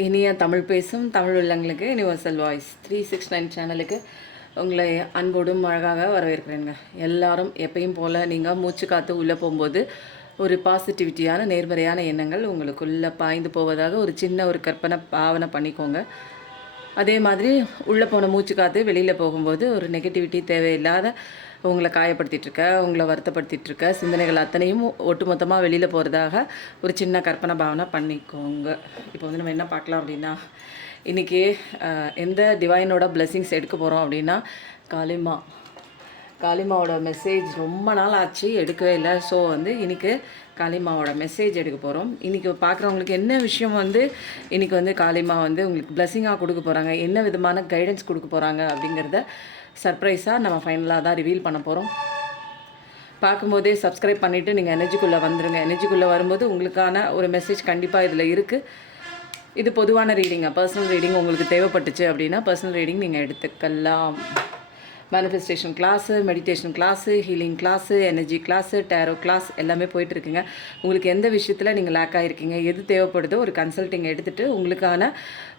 இனிய தமிழ் பேசும் தமிழ் உள்ளங்களுக்கு யுனிவர்சல் வாய்ஸ் 369 சேனலுக்கு உங்களை அன்போடும் அழகாக வரவேற்கிறேங்க. எல்லாரும் எப்பயும் போல் நீங்கள் மூச்சு காற்று உள்ளே போகும்போது ஒரு பாசிட்டிவிட்டியான நேர்மறையான எண்ணங்கள் உங்களுக்குள்ளே பாய்ந்து போவதாக ஒரு சின்ன ஒரு கற்பனை பாவனை பண்ணிக்கோங்க. அதே மாதிரி உள்ளே போன மூச்சு காற்று வெளியில் போகும்போது ஒரு நெகட்டிவிட்டி தேவையில்லாத உங்களை காயப்படுத்திகிட்ருக்க, உங்களை வருத்தப்படுத்திகிட்ருக்க சிந்தனைகள் அத்தனையும் ஒட்டுமொத்தமாக வெளியில் போகிறதாக ஒரு சின்ன கற்பனை பாவனை பண்ணிக்கோங்க. இப்போ வந்து நம்ம என்ன பார்க்கலாம் அப்படின்னா, இன்றைக்கி எந்த டிவைனோட பிளெஸிங்ஸ் எடுக்க போகிறோம் அப்படின்னா, காளிமாவோட மெசேஜ் ரொம்ப நாள் ஆச்சு எடுக்கவே இல்லை. ஸோ வந்து இன்றைக்கி காளிமாவோட மெசேஜ் எடுக்க போகிறோம். இன்றைக்கி பார்க்குறவங்களுக்கு என்ன விஷயம் வந்து இன்றைக்கி வந்து காளிமா வந்து உங்களுக்கு பிளெஸிங்காக கொடுக்க போகிறாங்க, என்ன விதமான கைடன்ஸ் கொடுக்க போகிறாங்க அப்படிங்கிறத சர்ப்ரைஸாக நம்ம ஃபைனலாக தான் ரிவீல் பண்ண போகிறோம். பார்க்கும்போதே சப்ஸ்கிரைப் பண்ணிவிட்டு நீங்கள் எனர்ஜிக்குள்ளே வந்துடுங்க. எனர்ஜிக்குள்ளே வரும்போது உங்களுக்கான ஒரு மெசேஜ் கண்டிப்பாக இதில் இருக்குது. இது பொதுவான ரீடிங்காக, பர்சனல் ரீடிங் உங்களுக்கு தேவைப்பட்டுச்சு அப்படின்னா பர்சனல் ரீடிங் நீங்கள் எடுத்துக்கலாம். Manifestation class, meditation class, healing class, energy class, tarot class எல்லாமே போயிட்டுருக்குங்க. உங்களுக்கு எந்த விஷயத்தில் நீங்கள் லேக் ஆகிருக்கீங்க, எது தேவைப்படுதோ ஒரு கன்சல்ட்டிங் எடுத்துகிட்டு உங்களுக்கான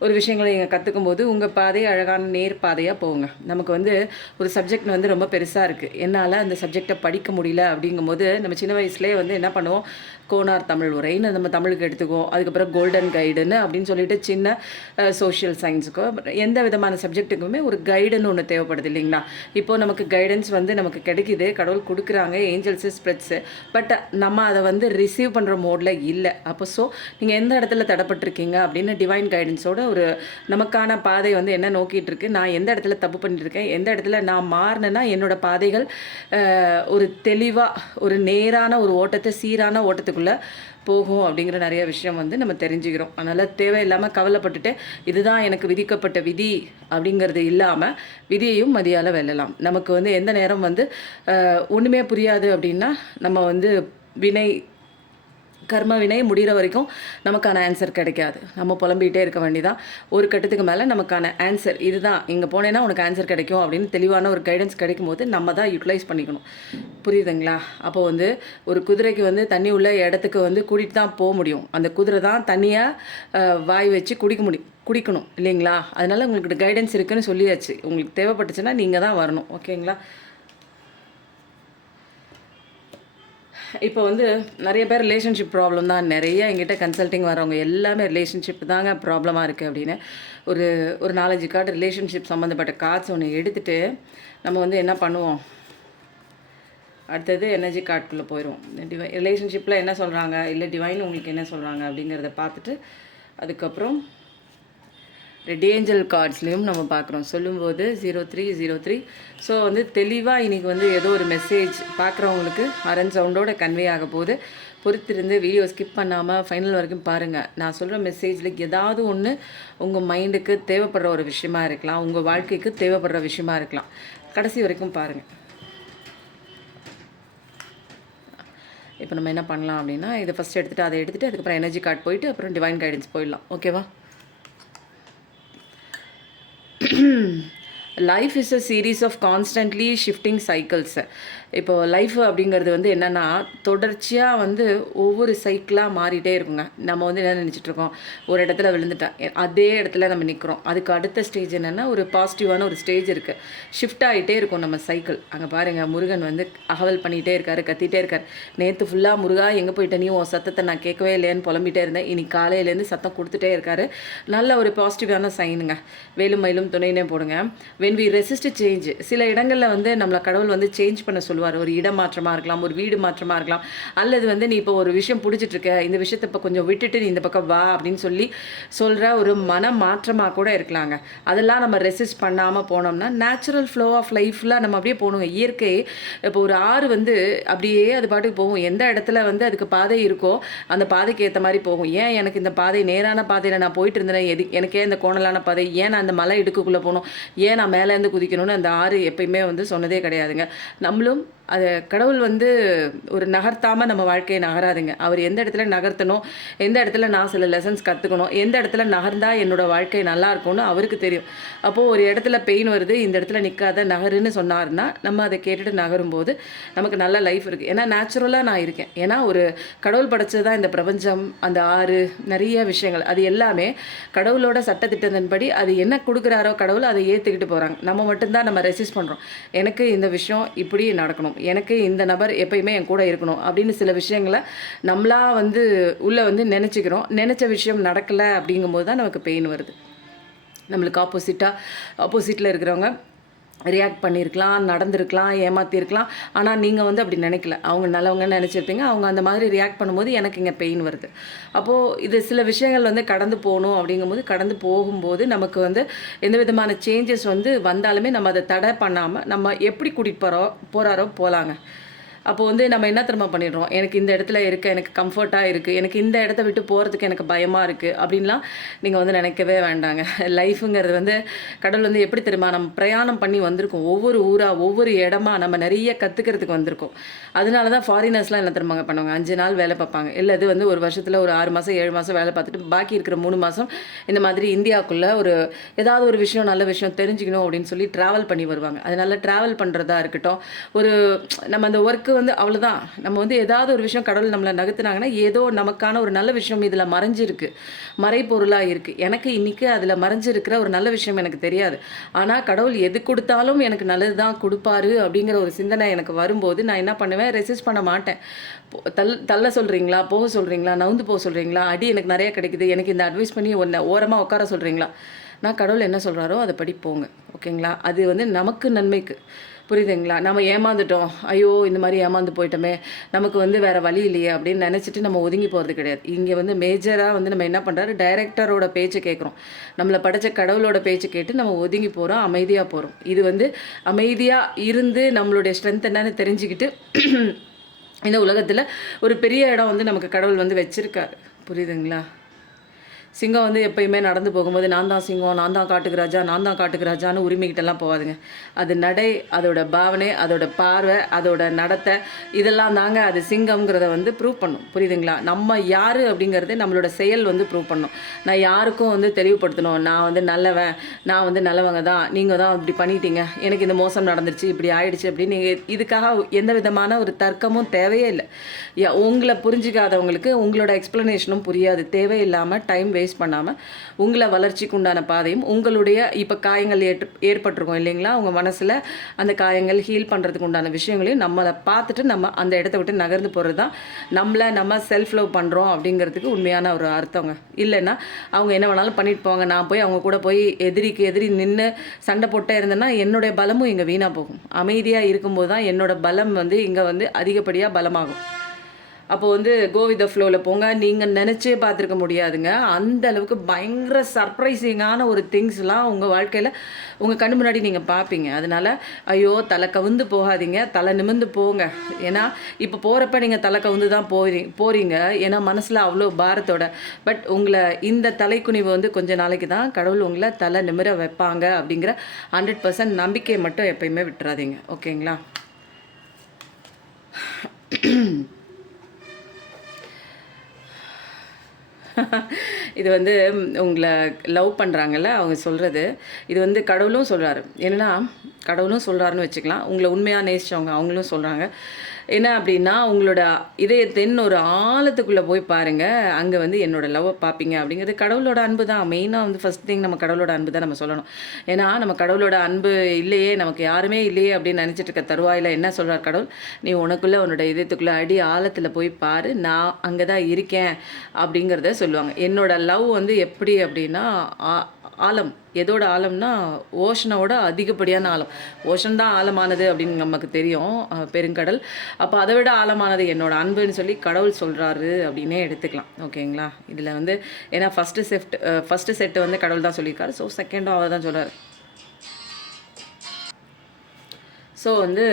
ஒரு விஷயங்களை நீங்கள் கற்றுக்கும் போது உங்கள் பாதை அழகான நேர் பாதையாக போங்க. நமக்கு வந்து ஒரு சப்ஜெக்ட் வந்து ரொம்ப பெருசாக இருக்குது, என்னால் அந்த சப்ஜெக்டை படிக்க முடியல அப்படிங்கும்போது நம்ம சின்ன வயசுலேயே வந்து என்ன பண்ணுவோம், கோனார் தமிழ் உரைன்னு நம்ம தமிழுக்கு எடுத்துக்குவோம். அதுக்கப்புறம் கோல்டன் கைடுன்னு அப்படின்னு சொல்லிட்டு சின்ன சோஷியல் சயின்ஸுக்கோ எந்த விதமான சப்ஜெக்ட்டுக்குமே ஒரு கைடுன்னு ஒன்று தேவைப்படுது இல்லைங்களா. இப்போது நமக்கு கைடன்ஸ் வந்து நமக்கு கிடைக்கிது, கடவுள் கொடுக்குறாங்க, ஏஞ்சல்ஸு ஸ்ப்ரெட்ஸு. பட் நம்ம அதை வந்து ரிசீவ் பண்ணுற மோடில் இல்லை. அப்போ ஸோ நீங்கள் எந்த இடத்துல தடப்பட்டிருக்கீங்க அப்படின்னு டிவைன் கைடன்ஸோட ஒரு நமக்கான பாதை வந்து என்ன நோக்கிட்டு இருக்கு, நான் எந்த இடத்துல தப்பு பண்ணிட்டுருக்கேன், எந்த இடத்துல நான் மாறினேன்னா என்னோடய பாதைகள் ஒரு தெளிவாக ஒரு நேரான ஒரு ஓட்டத்தை சீரான ஓட்டத்துக்குள்ளே போகும் அப்படிங்கிற நிறைய விஷயம் வந்து நம்ம தெரிஞ்சுக்கிறோம். அதனால் தேவையில்லாமல் கவலைப்பட்டுட்டு இதுதான் எனக்கு விதிக்கப்பட்ட விதி அப்படிங்கிறது இல்லாமல் விதியையும் மதியால் வெல்லலாம். நமக்கு வந்து எந்த நேரம் வந்து ஒன்றுமே புரியாது அப்படின்னா நம்ம வந்து கர்ம வினை முடிகிற வரைக்கும் நமக்கான ஆன்சர் கிடைக்காது. நம்ம புலம்பிகிட்டே இருக்க வேண்டியதான். ஒரு கட்டத்துக்கு மேலே நமக்கான ஆன்சர் இதுதான், இங்கே போனேன்னா உனக்கு ஆன்சர் கிடைக்கும் அப்படின்னு தெளிவான ஒரு கைடன்ஸ் கிடைக்கும் போது நம்ம தான் யூட்டிலைஸ் பண்ணிக்கணும். புரியுதுங்களா? அப்போ வந்து ஒரு குதிரைக்கு வந்து தண்ணி உள்ள இடத்துக்கு வந்து கூட்டிகிட்டு தான் போக முடியும். அந்த குதிரை தான் தண்ணியாக வாய் வச்சு குடிக்கணும் இல்லைங்களா. அதனால் உங்களுக்கு கைடன்ஸ் இருக்குதுன்னு சொல்லியாச்சு. உங்களுக்கு தேவைப்பட்டுச்சுன்னா நீங்கள் தான் வரணும். ஓகேங்களா? இப்போ வந்து நிறைய பேர் ரிலேஷன்ஷிப் ப்ராப்ளம் தான், நிறைய எங்கிட்ட கன்சல்ட்டிங் வரவங்க எல்லாமே ரிலேஷன்ஷிப் தாங்க ப்ராப்ளமாக இருக்குது அப்படின்னு ஒரு 4-5 கார்டு ரிலேஷன்ஷிப் சம்மந்தப்பட்ட கார்ட்ஸ் ஒன்று எடுத்துகிட்டு நம்ம வந்து என்ன பண்ணுவோம், அடுத்தது எனர்ஜி கார்டுக்குள்ளே போயிடுவோம். ரிலேஷன்ஷிப்பில் என்ன சொல்கிறாங்க, இல்லை டிவைன் உங்களுக்கு என்ன சொல்கிறாங்க அப்படிங்கிறத பார்த்துட்டு அதுக்கப்புறம் ரெட் ஏஞ்சல் கார்ட்ஸ்லேயும் நம்ம பார்க்குறோம். சொல்லும்போது 0303. ஸோ வந்து தெளிவாக இன்றைக்கி வந்து ஏதோ ஒரு மெசேஜ் பார்க்குறவங்களுக்கு அரண்ட் சவுண்டோட கன்வே ஆக போகுது. பொறுத்திருந்து வீடியோ ஸ்கிப் பண்ணாமல் ஃபைனல் வரைக்கும் பாருங்கள். நான் சொல்கிற மெசேஜில் ஏதாவது ஒன்று உங்கள் மைண்டுக்கு தேவைப்படுற ஒரு விஷயமா இருக்கலாம், உங்கள் வாழ்க்கைக்கு தேவைப்படுற விஷயமா இருக்கலாம். கடைசி வரைக்கும் பாருங்கள். இப்போ நம்ம என்ன பண்ணலாம் அப்படின்னா, இதை ஃபஸ்ட் எடுத்துகிட்டு அதை எடுத்துகிட்டு அதுக்கப்புறம் எனர்ஜி கார்டு போயிட்டு அப்புறம் டிவைன் கைடன்ஸ் போயிடலாம். ஓகேவா? Life is a series of constantly shifting cycles. இப்போது லைஃப் அப்படிங்கிறது வந்து என்னென்னா தொடர்ச்சியாக வந்து ஒவ்வொரு சைக்கிளாக மாறிட்டே இருக்குங்க. நம்ம வந்து என்ன நினச்சிட்ருக்கோம், ஒரு இடத்துல விழுந்துட்டேன், அதே இடத்துல நம்ம நிற்கிறோம். அதுக்கு அடுத்த ஸ்டேஜ் என்னென்னா ஒரு பாசிட்டிவான ஒரு ஸ்டேஜ் இருக்குது, ஷிஃப்ட் ஆகிட்டே இருக்கும் நம்ம சைக்கிள். அங்கே பாருங்கள், முருகன் வந்து அகவல் பண்ணிகிட்டே இருக்கார், கத்திகிட்டே இருக்கார். நேற்று ஃபுல்லாக முருகா எங்கே போயிட்ட நீ, உன் சத்தத்தை நான் கேட்கவே இல்லைன்னு புலம்பிகிட்டே இருந்தேன். இன்னைக்கு காலையிலேருந்து சத்தம் கொடுத்துட்டே இருக்கார். நல்ல ஒரு பாசிட்டிவான சைனுங்க. வேலும் மயிலும் துணைனே போடுங்க. வென் வி ரெசிஸ்ட் சேஞ்ச், சில இடங்களில் வந்து நம்மளை கடவுள் வந்து சேஞ்ச் பண்ண சொல்லுவார். ஒரு இடம் மாற்றமாக இருக்கலாம், ஒரு வீடு மாற்றமாக இருக்கலாம், அல்லது வந்து நீ இப்போ ஒரு விஷயம் பிடிச்சிட்ருக்க, இந்த விஷயத்தை இப்போ கொஞ்சம் விட்டுட்டு நீ இந்த பக்கம் வா அப்படின்னு சொல்கிற ஒரு மன மாற்றமாக கூட இருக்கலாங்க. அதெல்லாம் நம்ம ரெசிஸ்ட் பண்ணாமல் போனோம்னா நேச்சுரல் ஃப்ளோ ஆஃப் லைஃப்பில் நம்ம அப்படியே போகணுங்க. இயற்கை இப்போ ஒரு ஆறு வந்து அப்படியே அது பாட்டுக்கு போகும். எந்த இடத்துல வந்து அதுக்கு பாதை இருக்கோ அந்த பாதைக்கு ஏற்ற மாதிரி போகும். ஏன் எனக்கு இந்த பாதை நேரான பாதையில் நான் போயிட்டு இருந்தேன், எனக்கே இந்த கோணலான பாதை, ஏன் நான் அந்த மலை இடுக்குள்ளே போகணும், ஏன் நான் மேலேருந்து குதிக்கணும்னு அந்த ஆறு எப்பயுமே வந்து சொன்னதே கிடையாதுங்க. நம்மளும் அது கடவுள் வந்து ஒரு நகர்த்தாமல் நம்ம வாழ்க்கையை நகராதுங்க. அவர் எந்த இடத்துல நகர்த்தணும், எந்த இடத்துல நான் சில லெசன்ஸ் கற்றுக்கணும், எந்த இடத்துல நகர்ந்தால் என்னோடய வாழ்க்கை நல்லா இருக்கும்னு அவருக்கு தெரியும். அப்போது ஒரு இடத்துல பெயின் வருது, இந்த இடத்துல நிற்காத நகருன்னு சொன்னார்னா நம்ம அதை கேட்டுட்டு நகரும்போது நமக்கு நல்ல லைஃப் இருக்குது. ஏன்னா நேச்சுரலாக நான் இருக்கேன். ஏன்னா ஒரு கடவுள் படைச்சது தான் இந்த பிரபஞ்சம், அந்த ஆறு, நிறைய விஷயங்கள், அது எல்லாமே கடவுளோட சட்டத்திட்டத்தின்படி அது என்ன கொடுக்குறாரோ கடவுள் அதை ஏற்றுக்கிட்டு போகிறாங்க. நம்ம மட்டும்தான் நம்ம ரெசிஸ்ட் பண்ணுறோம். எனக்கு இந்த விஷயம் இப்படி நடக்கணும், எனக்கு இந்த நபர் எப்பயுமே என் கூட இருக்கணும் அப்படின்னு சில விஷயங்களை நம்மளா வந்து உள்ளே வந்து நினச்சிக்கிறோம். நினச்ச விஷயம் நடக்கலை அப்படிங்கும்போது தான் நமக்கு பெயின் வருது. நம்மளுக்கு ஆப்போசிட்டில் இருக்கிறவங்க ரியாக்ட் பண்ணியிருக்கலாம், நடந்திருக்கலாம், ஏமாற்றிருக்கலாம். ஆனால் நீங்கள் வந்து அப்படி நினைக்கல, அவங்க நல்லவங்கன்னு நினச்சிருப்பீங்க. அவங்க அந்த மாதிரி ரியாக்ட் பண்ணும்போது எனக்கு இங்கே பெயின் வருது. அப்போது இது சில விஷயங்கள் வந்து கடந்து போகணும் அப்படிங்கும்போது, கடந்து போகும்போது நமக்கு வந்து எந்த விதமான சேஞ்சஸ் வந்து வந்தாலுமே நம்ம அதை தடை பண்ணாமல் நம்ம எப்படி கூட்டிகிட்டு போகிறாரோ போகலாங்க. அப்போ வந்து நம்ம என்ன திரும்ப பண்ணிடுறோம், எனக்கு இந்த இடத்துல இருக்க எனக்கு கம்ஃபர்ட்டாக இருக்குது, எனக்கு இந்த இடத்த விட்டு போகிறதுக்கு எனக்கு பயமாக இருக்குது அப்படின்லாம் நீங்கள் வந்து நினைக்கவே வேண்டாங்க. லைஃபுங்கிறது வந்து கடவுள் வந்து எப்படி தெரியுமா, நம்ம பிரயாணம் பண்ணி வந்திருக்கோம். ஒவ்வொரு ஊராக ஒவ்வொரு இடமா நம்ம நிறைய கற்றுக்கிறதுக்கு வந்திருக்கோம். அதனால தான் ஃபாரினர்ஸ்லாம் என்ன திரும்பாங்க பண்ணுவாங்க, 5 நாள் வேலை பார்ப்பாங்க. இல்லை இது வந்து ஒரு வருஷத்தில் ஒரு 6 மாதம் 7 மாதம் வேலை பார்த்துட்டு பாக்கி இருக்கிற 3 மாதம் இந்த மாதிரி இந்தியாவுக்குள்ளே ஏதாவது ஒரு விஷயம் நல்ல விஷயம் தெரிஞ்சுக்கணும் அப்படின்னு சொல்லி ட்ராவல் பண்ணி வருவாங்க. அதனால ட்ராவல் பண்ணுறதா இருக்கட்டும், நம்ம அந்த ஒர்க்கு வந்து அவ்வளோதான். நம்ம வந்து ஏதாவது ஒரு விஷயம் கடவுள் நம்மளை நகர்த்துனாங்கன்னா ஏதோ நமக்கான ஒரு நல்ல விஷயம் இதில் மறைஞ்சிருக்கு, மறைப்பொருளாக இருக்குது. எனக்கு இன்றைக்கி அதில் மறைஞ்சிருக்கிற ஒரு நல்ல விஷயம் எனக்கு தெரியாது. ஆனால் கடவுள் எது கொடுத்தாலும் எனக்கு நல்லது தான் கொடுப்பாரு அப்படிங்கிற ஒரு சிந்தனை எனக்கு வரும்போது நான் என்ன பண்ணுவேன், ரெசிஸ்ட் பண்ண மாட்டேன். தள்ள சொல்கிறீங்களா, போக சொல்கிறீங்களா, நவுந்து போக சொல்கிறீங்களா, அடி எனக்கு நிறைய கிடைக்குது, எனக்கு இந்த அட்வைஸ் பண்ணி ஓரமாக உட்கார சொல்கிறீங்களா, நான் கடவுள் என்ன சொல்கிறாரோ அதை படி போங்க. ஓகேங்களா? அது வந்து நமக்கு நன்மைக்கு. புரியுதுங்களா? நம்ம ஏமாந்துட்டோம், ஐயோ இந்த மாதிரி ஏமாந்து போயிட்டோமே, நமக்கு வந்து வேறு வழி இல்லையே அப்படின்னு நினச்சிட்டு நம்ம ஒதுங்கி போகிறது கிடையாது. இங்கே வந்து மேஜராக வந்து நம்ம என்ன பண்ணுறாரு, டைரக்டரோட பேச்சை கேட்குறோம். நம்மளை படைச்ச கடவுளோட பேச்சை கேட்டு நம்ம ஒதுங்கி போகிறோம், அமைதியாக போகிறோம். இது வந்து அமைதியாக இருந்து நம்மளுடைய ஸ்ட்ரென்த் என்னன்னு தெரிஞ்சுக்கிட்டு இந்த உலகத்தில் ஒரு பெரிய இடம் வந்து நமக்கு கடவுள் வந்து வச்சுருக்காரு. புரியுதுங்களா? சிங்கம் வந்து எப்பயுமே நடந்து போகும்போது நான் தான் சிங்கம், நான் தான் காட்டுக்கு ராஜா, நான் தான் காட்டுக்கு ராஜான்னு உரிமைக்கிட்டெல்லாம் போகாதுங்க. அது நடை, அதோட பாவனை, அதோட பார்வை, அதோட நடத்தை, இதெல்லாம் தாங்க அது சிங்கம்ங்கிறத வந்து ப்ரூவ் பண்ணும். புரியுதுங்களா? நம்ம யார் அப்படிங்கிறது நம்மளோட செயல் வந்து ப்ரூவ் பண்ணும். நான் யாருக்கும் வந்து தெளிவுபடுத்தணும், நான் வந்து நல்லவன், நான் வந்து நல்லவங்க தான், நீங்கள் தான் இப்படி பண்ணிட்டீங்க, எனக்கு இந்த மோசம் நடந்துருச்சு, இப்படி ஆயிடுச்சு அப்படின்னு நீங்கள் இதுக்காக எந்த விதமான ஒரு தர்க்கமும் தேவையே இல்லை. உங்களை புரிஞ்சிக்காதவங்களுக்கு உங்களோட எக்ஸ்ப்ளனேஷனும் புரியாது. தேவையில்லாமல் டைம் வேஸ்ட் பண்ணாமல் உங்களை வளர்ச்சிக்கு உண்டான பாதையும் உங்களுடைய இப்போ காயங்கள் ஏற்பட்டிருக்கும் இல்லைங்களா, உங்கள் மனசில் அந்த காயங்கள் ஹீல் பண்ணுறதுக்கு உண்டான விஷயங்களையும் நம்மளை பார்த்துட்டு நம்ம அந்த இடத்த விட்டு நகர்ந்து போகிறது தான் நம்ம செல்ஃப் லவ் பண்ணுறோம் அப்படிங்கிறதுக்கு உண்மையான ஒரு அர்த்தங்க. இல்லைன்னா அவங்க என்ன வேணாலும் பண்ணிட்டு போவாங்க, நான் போய் அவங்க கூட போய் எதிரிக்கு எதிரி நின்று சண்டை போட்டே இருந்தேன்னா என்னுடைய பலமும் இங்கே வீணாக போகும். அமைதியாக இருக்கும்போது தான் என்னோட பலம் வந்து இங்கே வந்து அதிகப்படியாக பலமாகும். அப்போ வந்து கோ வித் த ஃப்ளோவில் போங்க. நீங்கள் நினச்சே பார்த்துருக்க முடியாதுங்க, அந்த அளவுக்கு பயங்கர சர்ப்ரைசிங்கான ஒரு திங்ஸ்லாம் உங்கள் வாழ்க்கையில் உங்கள் கண்ணு முன்னாடி நீங்கள் பார்ப்பீங்க. அதனால் ஐயோ தலை கவுந்து போகாதீங்க, தலை நிமிர்ந்து போங்க. ஏன்னா இப்போ போகிறப்ப நீங்கள் தலை கவுந்து தான் போகிறீங்க, ஏன்னா மனசில் அவ்வளோ பாரத்தோட. பட் உங்களை இந்த தலைக்குனிவு வந்து கொஞ்ச நாளைக்கு தான் கடவுள் உங்களை தலை நிமிர வைப்பாங்க அப்படிங்கிற 100% நம்பிக்கையை மட்டும் எப்பயுமே விட்டுறாதீங்க. ஓகேங்களா? இது வந்து உங்களை லவ் பண்ணுறாங்கல்ல அவங்க சொல்கிறது, இது வந்து கடவுளும் சொல்கிறாரு. என்னென்னா கடவுளும் சொல்கிறாருன்னு வச்சுக்கலாம், உங்களை உண்மையாக நேசித்தவங்க அவங்களும் சொல்கிறாங்க. என்ன அப்படின்னா, உங்களோட இதயத்தின் ஒரு ஆழத்துக்குள்ளே போய் பாருங்கள், அங்கே வந்து என்னோட லவ்வை பார்ப்பீங்க அப்படிங்கிறது கடவுளோட அன்பு தான். மெயினாக வந்து ஃபஸ்ட் திங் நம்ம கடவுளோட அன்பு தான் நம்ம சொல்லணும். ஏன்னா நம்ம கடவுளோட அன்பு இல்லையே, நமக்கு யாருமே இல்லையே அப்படின்னு நினச்சிட்டு இருக்க தருவாயில் என்ன சொல்கிறார் கடவுள், நீ உனக்குள்ளே உன்னோட இதயத்துக்குள்ளே அடி ஆழத்தில் போய் பாரு, நான் அங்கே தான் இருக்கேன் அப்படிங்கிறத சொல்லுவாங்க. என்னோட லவ் வந்து எப்படி அப்படின்னா ஆழம். எதோட ஆழம்னா ஓஷனோட அதிகப்படியான ஆழம். ஓஷன் தான் ஆழமானது அப்படின்னு நமக்கு தெரியும், பெருங்கடல். அப்போ அதை விட ஆழமானது என்னோட அன்புன்னு சொல்லி கடவுள் சொல்கிறாரு அப்படின்னே எடுத்துக்கலாம். ஓகேங்களா? இதில் வந்து ஏன்னா ஃபஸ்ட்டு செட்டு வந்து கடவுள் தான் சொல்லியிருக்காரு, ஸோ செகண்டும் அவர் தான் சொல்கிறார். ஸோ வந்து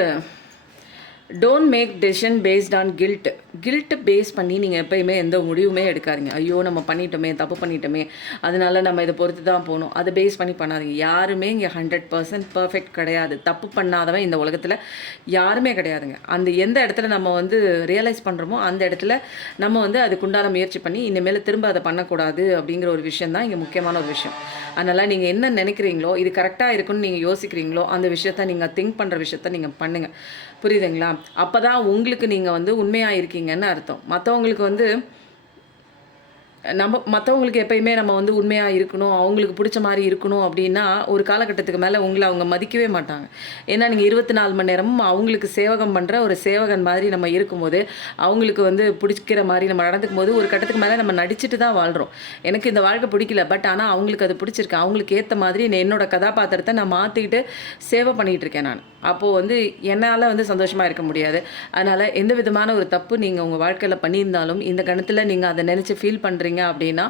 don't make decision based on guilt base பண்ணி நீங்கள் எப்பயுமே எந்த முடிவுமே எடுக்காதீங்க. ஐயோ நம்ம பண்ணிட்டோமே, தப்பு பண்ணிட்டோமே, அதனால நம்ம இதை பொறுத்து தான் போகணும், அதை பேஸ் பண்ணி பண்ணாதீங்க. யாருமே இங்கே 100% பர்ஃபெக்ட் கிடையாது. தப்பு பண்ணாதவன் இந்த உலகத்தில் யாருமே கிடையாதுங்க. அந்த எந்த இடத்துல நம்ம வந்து ரியலைஸ் பண்ணுறோமோ அந்த இடத்துல நம்ம வந்து அதுக்குண்டான முயற்சி பண்ணி இனிமேல் திரும்ப அதை பண்ணக்கூடாது அப்படிங்கிற ஒரு விஷயம் தான் இங்கே முக்கியமான ஒரு விஷயம். அதனால் நீங்கள் என்ன நினைக்கிறீங்களோ, இது கரெக்டாக இருக்குன்னு நீங்கள் யோசிக்கிறீங்களோ, அந்த விஷயத்த நீங்கள் திங்க் பண்ணுற விஷயத்த நீங்கள் பண்ணுங்கள். புரியுதுங்களா? அப்போ தான் உங்களுக்கு நீங்கள் வந்து உண்மையாக இருக்கீங்கன்னு அர்த்தம். மற்றவங்களுக்கு வந்து மற்றவங்களுக்கு எப்பயுமே நம்ம வந்து உண்மையாக இருக்கணும், அவங்களுக்கு பிடிச்ச மாதிரி இருக்கணும் அப்படின்னா ஒரு காலகட்டத்துக்கு மேலே உங்களை அவங்க மதிக்கவே மாட்டாங்க. ஏன்னா நீங்கள் 24 மணி நேரமும் அவங்களுக்கு சேவகம் பண்ணுற ஒரு சேவகன் மாதிரி நம்ம இருக்கும்போது, அவங்களுக்கு வந்து பிடிக்கிற மாதிரி நம்ம நடந்துக்கும் போது ஒரு கட்டத்துக்கு மேலே நம்ம நடிச்சுட்டு தான் வாழ்கிறோம். எனக்கு இந்த வாழ்க்கை பிடிக்கல, பட் ஆனால் அவங்களுக்கு அது பிடிச்சிருக்கு, அவங்களுக்கு ஏற்ற மாதிரி என்னோட கதாபாத்திரத்தை நான் மாற்றிக்கிட்டு சேவை பண்ணிகிட்டு இருக்கேன் நான். அப்போது வந்து என்னால் வந்து சந்தோஷமாக இருக்க முடியாது. அதனால் எந்த விதமான ஒரு தப்பு நீங்கள் உங்கள் வாழ்க்கையில் பண்ணியிருந்தாலும் இந்த கணத்தில் நீங்கள் அதை நினச்சி ஃபீல் பண்ணுறீங்க அப்படின்னா,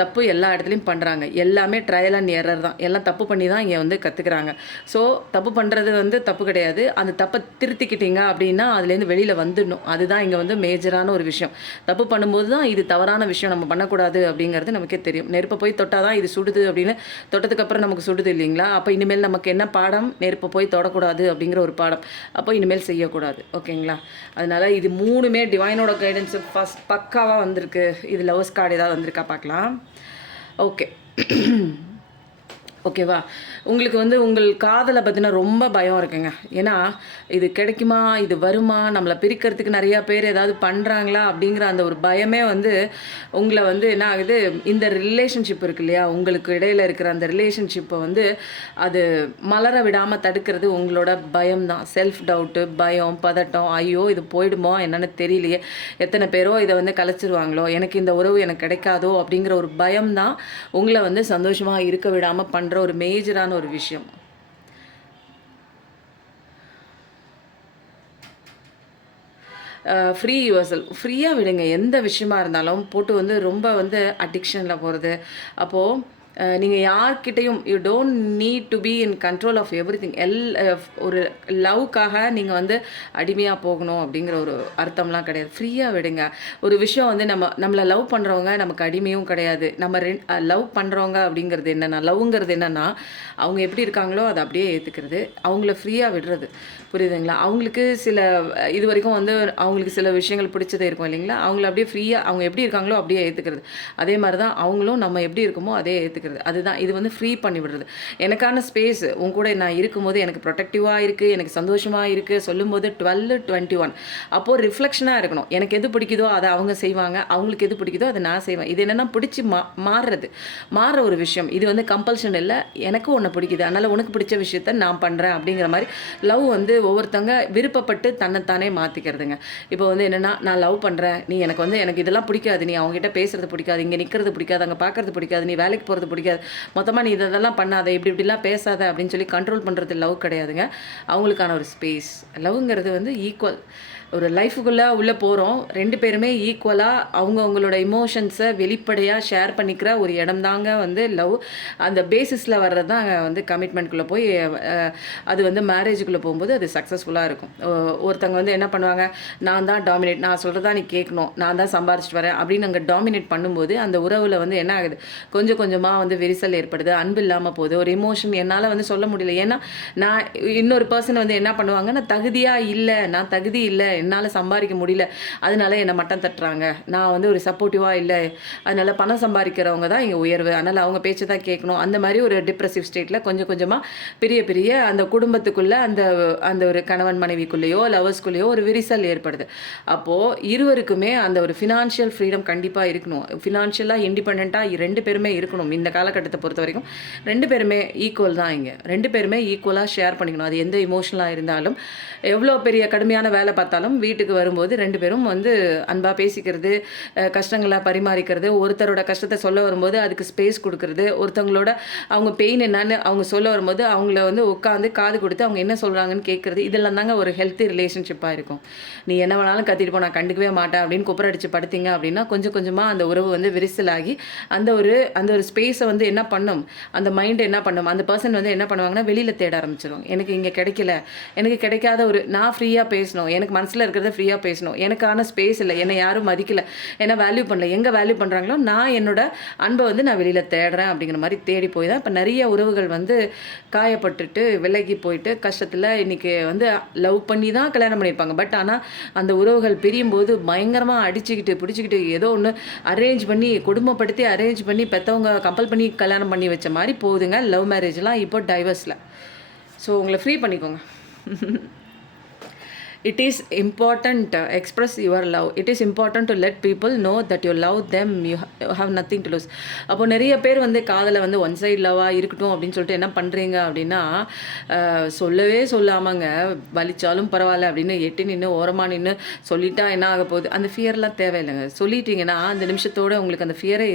தப்பு எல்லா இடத்துலையும் பண்ணுறாங்க. எல்லாமே ட்ரையல் அண்ட் எரர் தான். எல்லாம் தப்பு பண்ணி தான் இங்கே வந்து கற்றுக்குறாங்க. ஸோ தப்பு பண்ணுறது வந்து தப்பு கிடையாது. அந்த தப்பை திருத்திக்கிட்டீங்க அப்படின்னா அதுலேருந்து வெளியில் வந்துடணும். அதுதான் இங்கே வந்து மேஜரான ஒரு விஷயம். தப்பு பண்ணும்போது தான் இது தவறான விஷயம், நம்ம பண்ணக்கூடாது அப்படிங்கிறது நமக்கே தெரியும். நெருப்பை போய் தொட்டால் தான் இது சுடுது அப்படின்னு தொட்டதுக்கப்புறம் நமக்கு சுடுது இல்லைங்களா? அப்போ இனிமேல் நமக்கு என்ன பாடம்? நெருப்பை போய் தொடக்கூடாது அப்படிங்கிற ஒரு பாடம். அப்போ இனிமேல் செய்யக்கூடாது. ஓகேங்களா? அதனால் இது 3மே டிவைனோட கைடன்ஸு ஃபஸ்ட் பக்காவாக வந்திருக்கு. இது லவ்ஸ் கார்டு ஏதாவது வந்திருக்கா பார்க்கலாம். ஓகே. ஓகேவா? உங்களுக்கு வந்து உங்கள் காதலை பற்றின ரொம்ப பயம் இருக்குங்க. ஏன்னா இது கிடைக்குமா, இது வருமா, நம்மளை பிரிக்கிறதுக்கு நிறையா பேர் ஏதாவது பண்ணுறாங்களா அப்படிங்கிற அந்த ஒரு பயமே வந்து உங்களை வந்து என்ன ஆகுது, இந்த ரிலேஷன்ஷிப் இருக்கு இல்லையா, உங்களுக்கு இடையில் இருக்கிற அந்த ரிலேஷன்ஷிப்பை வந்து அது மலர விடாமல் தடுக்கிறது உங்களோட பயம்தான். செல்ஃப் டவுட்டு, பயம், பதட்டம், ஐயோ இது போயிடுமோ என்னென்னு தெரியலையே, எத்தனை பேரோ இதை வந்து கலைச்சிருவாங்களோ, எனக்கு இந்த உறவு எனக்கு கிடைக்காதோ அப்படிங்கிற ஒரு பயம்தான் உங்களை வந்து சந்தோஷமாக இருக்க விடாமல் பண்ணுற ஒரு மேஜரான ஒரு விஷயம். ஃப்ரீ யுவர்செல், ஃப்ரீயாக விடுங்க. எந்த விஷயமா இருந்தாலும் போட்டு வந்து ரொம்ப வந்து அடிக்ஷனில் போகிறது. அப்போது நீங்கள் யார்கிட்டையும் you don't need to be in control of everything. ஒரு லவ்க்காக நீங்கள் வந்து அடிமையாக போகணும் அப்படிங்கிற ஒரு அர்த்தம்லாம் கிடையாது. ஃப்ரீயாக விடுங்க. ஒரு விஷயம் வந்து நம்மளை லவ் பண்ணுறவங்க நமக்கு அடிமையும் கிடையாது. நம்ம லவ் பண்ணுறவங்க அப்படிங்கிறது என்னென்னா, லவ்ங்கிறது என்னென்னா அவங்க எப்படி இருக்காங்களோ அதை அப்படியே ஏற்றுக்கிறது, அவங்கள ஃப்ரீயாக விடுறது. புரியுதுங்களா? அவங்களுக்கு சில இது வரைக்கும் வந்து அவங்களுக்கு சில விஷயங்கள் பிடிச்சதே இருக்கும் இல்லைங்களா, அவங்கள அப்படியே ஃப்ரீயாக அவங்க எப்படி இருக்காங்களோ அப்படியே ஏற்றுக்கிறது. அதே மாதிரி தான் அவங்களும் நம்ம எப்படி இருக்கோமோ அதே ஏற்றுக்கிறது. அதுதான் இது வந்து ஃப்ரீ பண்ணி விடுறது. எனக்கான ஸ்பேஸ் உன் கூட நான் இருக்கும்போது எனக்கு ப்ரொடெக்டிவாக இருக்குது, எனக்கு சந்தோஷமாக இருக்குது சொல்லும்போது 12-21 அப்போது ரிஃப்ளெக்ஷனாக இருக்கணும். எனக்கு எது பிடிக்குதோ அதை அவங்க செய்வாங்க, அவங்களுக்கு எது பிடிக்குதோ அதை நான் செய்வேன். இது என்னென்னா பிடிச்சி மாறுற ஒரு விஷயம். இது வந்து கம்பல்ஷன் இல்லை. எனக்கும் உன்னை பிடிக்குது, அதனால் உனக்கு பிடிச்ச விஷயத்த நான் பண்ணுறேன் அப்படிங்கிற மாதிரி லவ் வந்து ஒவ்வொருத்தவங்க விருப்பப்பட்டு தன்னைத்தானே மாற்றிக்கிறதுங்க. இப்போ வந்து என்னென்னா, நான் லவ் பண்ணுறேன், நீ எனக்கு இதெல்லாம் பிடிக்காது, நீ அவங்ககிட்ட பேசுகிறது பிடிக்காது, இங்கே நிற்கிறது பிடிக்காது, அங்கே பார்க்குறது பிடிக்காது, நீ வேலைக்கு போகிறது பிடிக்காது, மொத்தமாக நீ இதெல்லாம் பண்ணாத, இப்படிலாம் பேசாத அப்படின்னு சொல்லி கண்ட்ரோல் பண்ணுறது லவ் கிடையாதுங்க. அவங்களுக்கான ஒரு ஸ்பேஸ். லவ்ங்கிறது வந்து ஈக்குவல். ஒரு லைஃபுக்குள்ளே உள்ளே போகிறோம், 2 பேருமே ஈக்குவலாக அவங்களோட இமோஷன்ஸை வெளிப்படையாக ஷேர் பண்ணிக்கிற ஒரு இடம் தாங்க வந்து லவ். அந்த பேசிஸில் வர்றது தான் வந்து கமிட்மெண்ட்குள்ளே போய் அது வந்து மேரேஜுக்குள்ளே போகும்போது அது சக்ஸஸ்ஃபுல்லாக இருக்கும். ஒருத்தவங்க வந்து என்ன பண்ணுவாங்க, நான் தான் டாமினேட், நான் சொல்கிறதா நீ கேட்கணும், நான் தான் சம்பாரிச்சிட்டு வரேன் அப்படின்னு அங்கே டாமினேட் பண்ணும்போது அந்த உறவில் வந்து என்ன ஆகுது, கொஞ்சம் கொஞ்சமாக வந்து விரிசல் ஏற்படுது, அன்பு இல்லாமல் போகுது, ஒரு எமோஷன் என்னால் வந்து சொல்ல முடியல. ஏன்னா நான் இன்னொரு பர்சன் வந்து என்ன பண்ணுவாங்க, நான் தகுதியாக இல்லை, நான் தகுதி இல்லை, என்னால் சம்பாதிக்க முடியல, அதனால என்னை மட்டம் தட்டுறாங்க, நான் வந்து ஒரு சப்போர்ட்டிவாக இல்லை, அதனால் பணம் சம்பாதிக்கிறவங்க தான் இங்கே உயர்வு, அதனால் அவங்க பேச்சை தான் கேட்கணும், அந்த மாதிரி ஒரு டிப்ரெசிவ் ஸ்டேட்டில் கொஞ்சம் கொஞ்சமாக பெரிய அந்த குடும்பத்துக்குள்ளே அந்த ஒரு கணவன் மனைவிக்குள்ளேயோ லவர்ஸ்குள்ளேயோ ஒரு விரிசல் ஏற்படுது. அப்போது இருவருக்குமே அந்த ஒரு ஃபினான்ஷியல் ஃப்ரீடம் கண்டிப்பாக இருக்கணும். ஃபினான்ஷியலாக இண்டிபெண்ட்டாக 2 பேருமே இருக்கணும். இந்த காலகட்டத்தை பொறுத்த வரைக்கும் 2 பேருமே ஈக்குவல் தான். இங்கே 2 பேருமே ஈக்குவலாக ஷேர் பண்ணிக்கணும். அது எந்த இமோஷனலாக இருந்தாலும், எவ்வளோ பெரிய கடுமையான வேலை பார்த்தாலும் இருந்தாலும் வீட்டுக்கு வரும்போது 2 பேரும் வந்து அன்பாக பேசிக்கிறது, கஷ்டங்களை பரிமாறிக்கிறது, ஒருத்தரோட கஷ்டத்தை சொல்ல வரும்போது அதுக்கு ஸ்பேஸ் கொடுக்கறது, ஒருத்தவங்களோட அவங்க பெயின் என்னன்னு அவங்க சொல்ல வரும்போது அவங்கள வந்து உட்காந்து காது கொடுத்து அவங்க என்ன சொல்கிறாங்கன்னு கேட்குறது, இதெல்லாம் தாங்க ஒரு ஹெல்த்தி ரிலேஷன்ஷிப்பாக இருக்கும். நீ என்ன வேணாலும் கத்திட்டு போ, நான் கண்டுக்கவே மாட்டேன் அப்படின்னு குப்புறடிச்சு படுத்தீங்க அப்படின்னா கொஞ்சம் கொஞ்சமாக அந்த உறவு வந்து விரிசலாகி அந்த ஒரு ஸ்பேஸை வந்து என்ன பண்ணும், அந்த மைண்டை என்ன பண்ணும், அந்த பர்சன் வந்து என்ன பண்ணுவாங்கன்னா வெளியில் தேட ஆரம்பிச்சிருவாங்க. எனக்கு இங்கே கிடைக்கல, எனக்கு கிடைக்காத நான் ஃப்ரீயாக பேசணும், எனக்கு மனசில் இருக்கிறத ஃப்ரீயாக பேசணும், எனக்கான ஸ்பேஸ் இல்லை, என்னை யாரும் மதிக்கல, என்ன வேல்யூ பண்ணல, எங்கே வேல்யூ பண்ணுறாங்களோ நான் என்னோட அன்பை வந்து நான் வெளியில் தேடுறேன் அப்படிங்கிற மாதிரி தேடி போய் தான் இப்போ நிறைய உறவுகள் வந்து காயப்பட்டுட்டு விலகி போயிட்டு கஷ்டத்தில் இன்றைக்கி வந்து லவ் பண்ணி தான் கல்யாணம் பண்ணியிருப்பாங்க. பட் ஆனால் அந்த உறவுகள் பிரியும் போது பயங்கரமாக அடிச்சுக்கிட்டு பிடிச்சிக்கிட்டு ஏதோ ஒன்று அரேஞ்ச் பண்ணி குடும்பப்படுத்தி அரேஞ்ச் பண்ணி பெற்றவங்க கம்பல் பண்ணி கல்யாணம் பண்ணி வச்ச மாதிரி போகுதுங்க லவ் மேரேஜ்லாம் இப்போ டைவர்ஸில். ஸோ உங்களை ஃப்ரீ பண்ணிக்கோங்க. It is important to express your love. It is important to let people know that you love them. You have nothing to lose. அப்போ நிறைய பேர் வந்து காதலை வந்து ஒன் சைட் லவ்வாக இருக்கட்டும் அப்படின்னு சொல்லிட்டு என்ன பண்ணுறீங்க அப்படின்னா சொல்லவே சொல்லாமங்க வலிச்சாலும் பரவாயில்ல அப்படின்னு எட்டி நின்று ஓரமாக நின்று சொல்லிட்டா என்ன ஆக போகுது, அந்த ஃபியர்லாம் தேவையில்லைங்க. சொல்லிட்டீங்கன்னா அந்த நிமிஷத்தோடு உங்களுக்கு அந்த ஃபியரே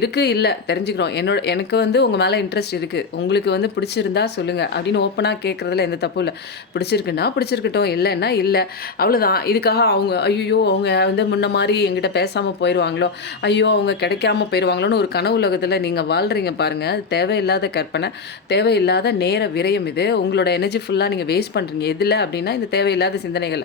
இருக்குது இல்லை தெரிஞ்சுக்கிறோம். எனக்கு வந்து உங்கள் மேலே இன்ட்ரெஸ்ட் இருக்குது, உங்களுக்கு வந்து பிடிச்சிருந்தா சொல்லுங்கள் அப்படின்னு ஓப்பனாக கேட்குறதுல எந்த தப்பும் இல்லை. பிடிச்சிருக்குன்னா பிடிச்சிருக்கட்டும், இல்லைன்னா இல்லை, அவ்வளோதான். இதுக்காக அவங்க ஐயோ அவங்க வந்து முன்ன மாதிரி எங்கிட்ட பேசாமல் போயிடுவாங்களோ, ஐயோ அவங்க கிடைக்காம போயிடுவாங்களோன்னு ஒரு கனவு உலகத்தில் நீங்கள் வாழ்கிறீங்க பாருங்கள். அது தேவையில்லாத கற்பனை, தேவையில்லாத நேர விரயம். இது உங்களோட எனர்ஜி ஃபுல்லாக நீங்கள் வேஸ்ட் பண்ணுறீங்க. எதில் அப்படின்னா இந்த தேவையில்லாத சிந்தனைகள்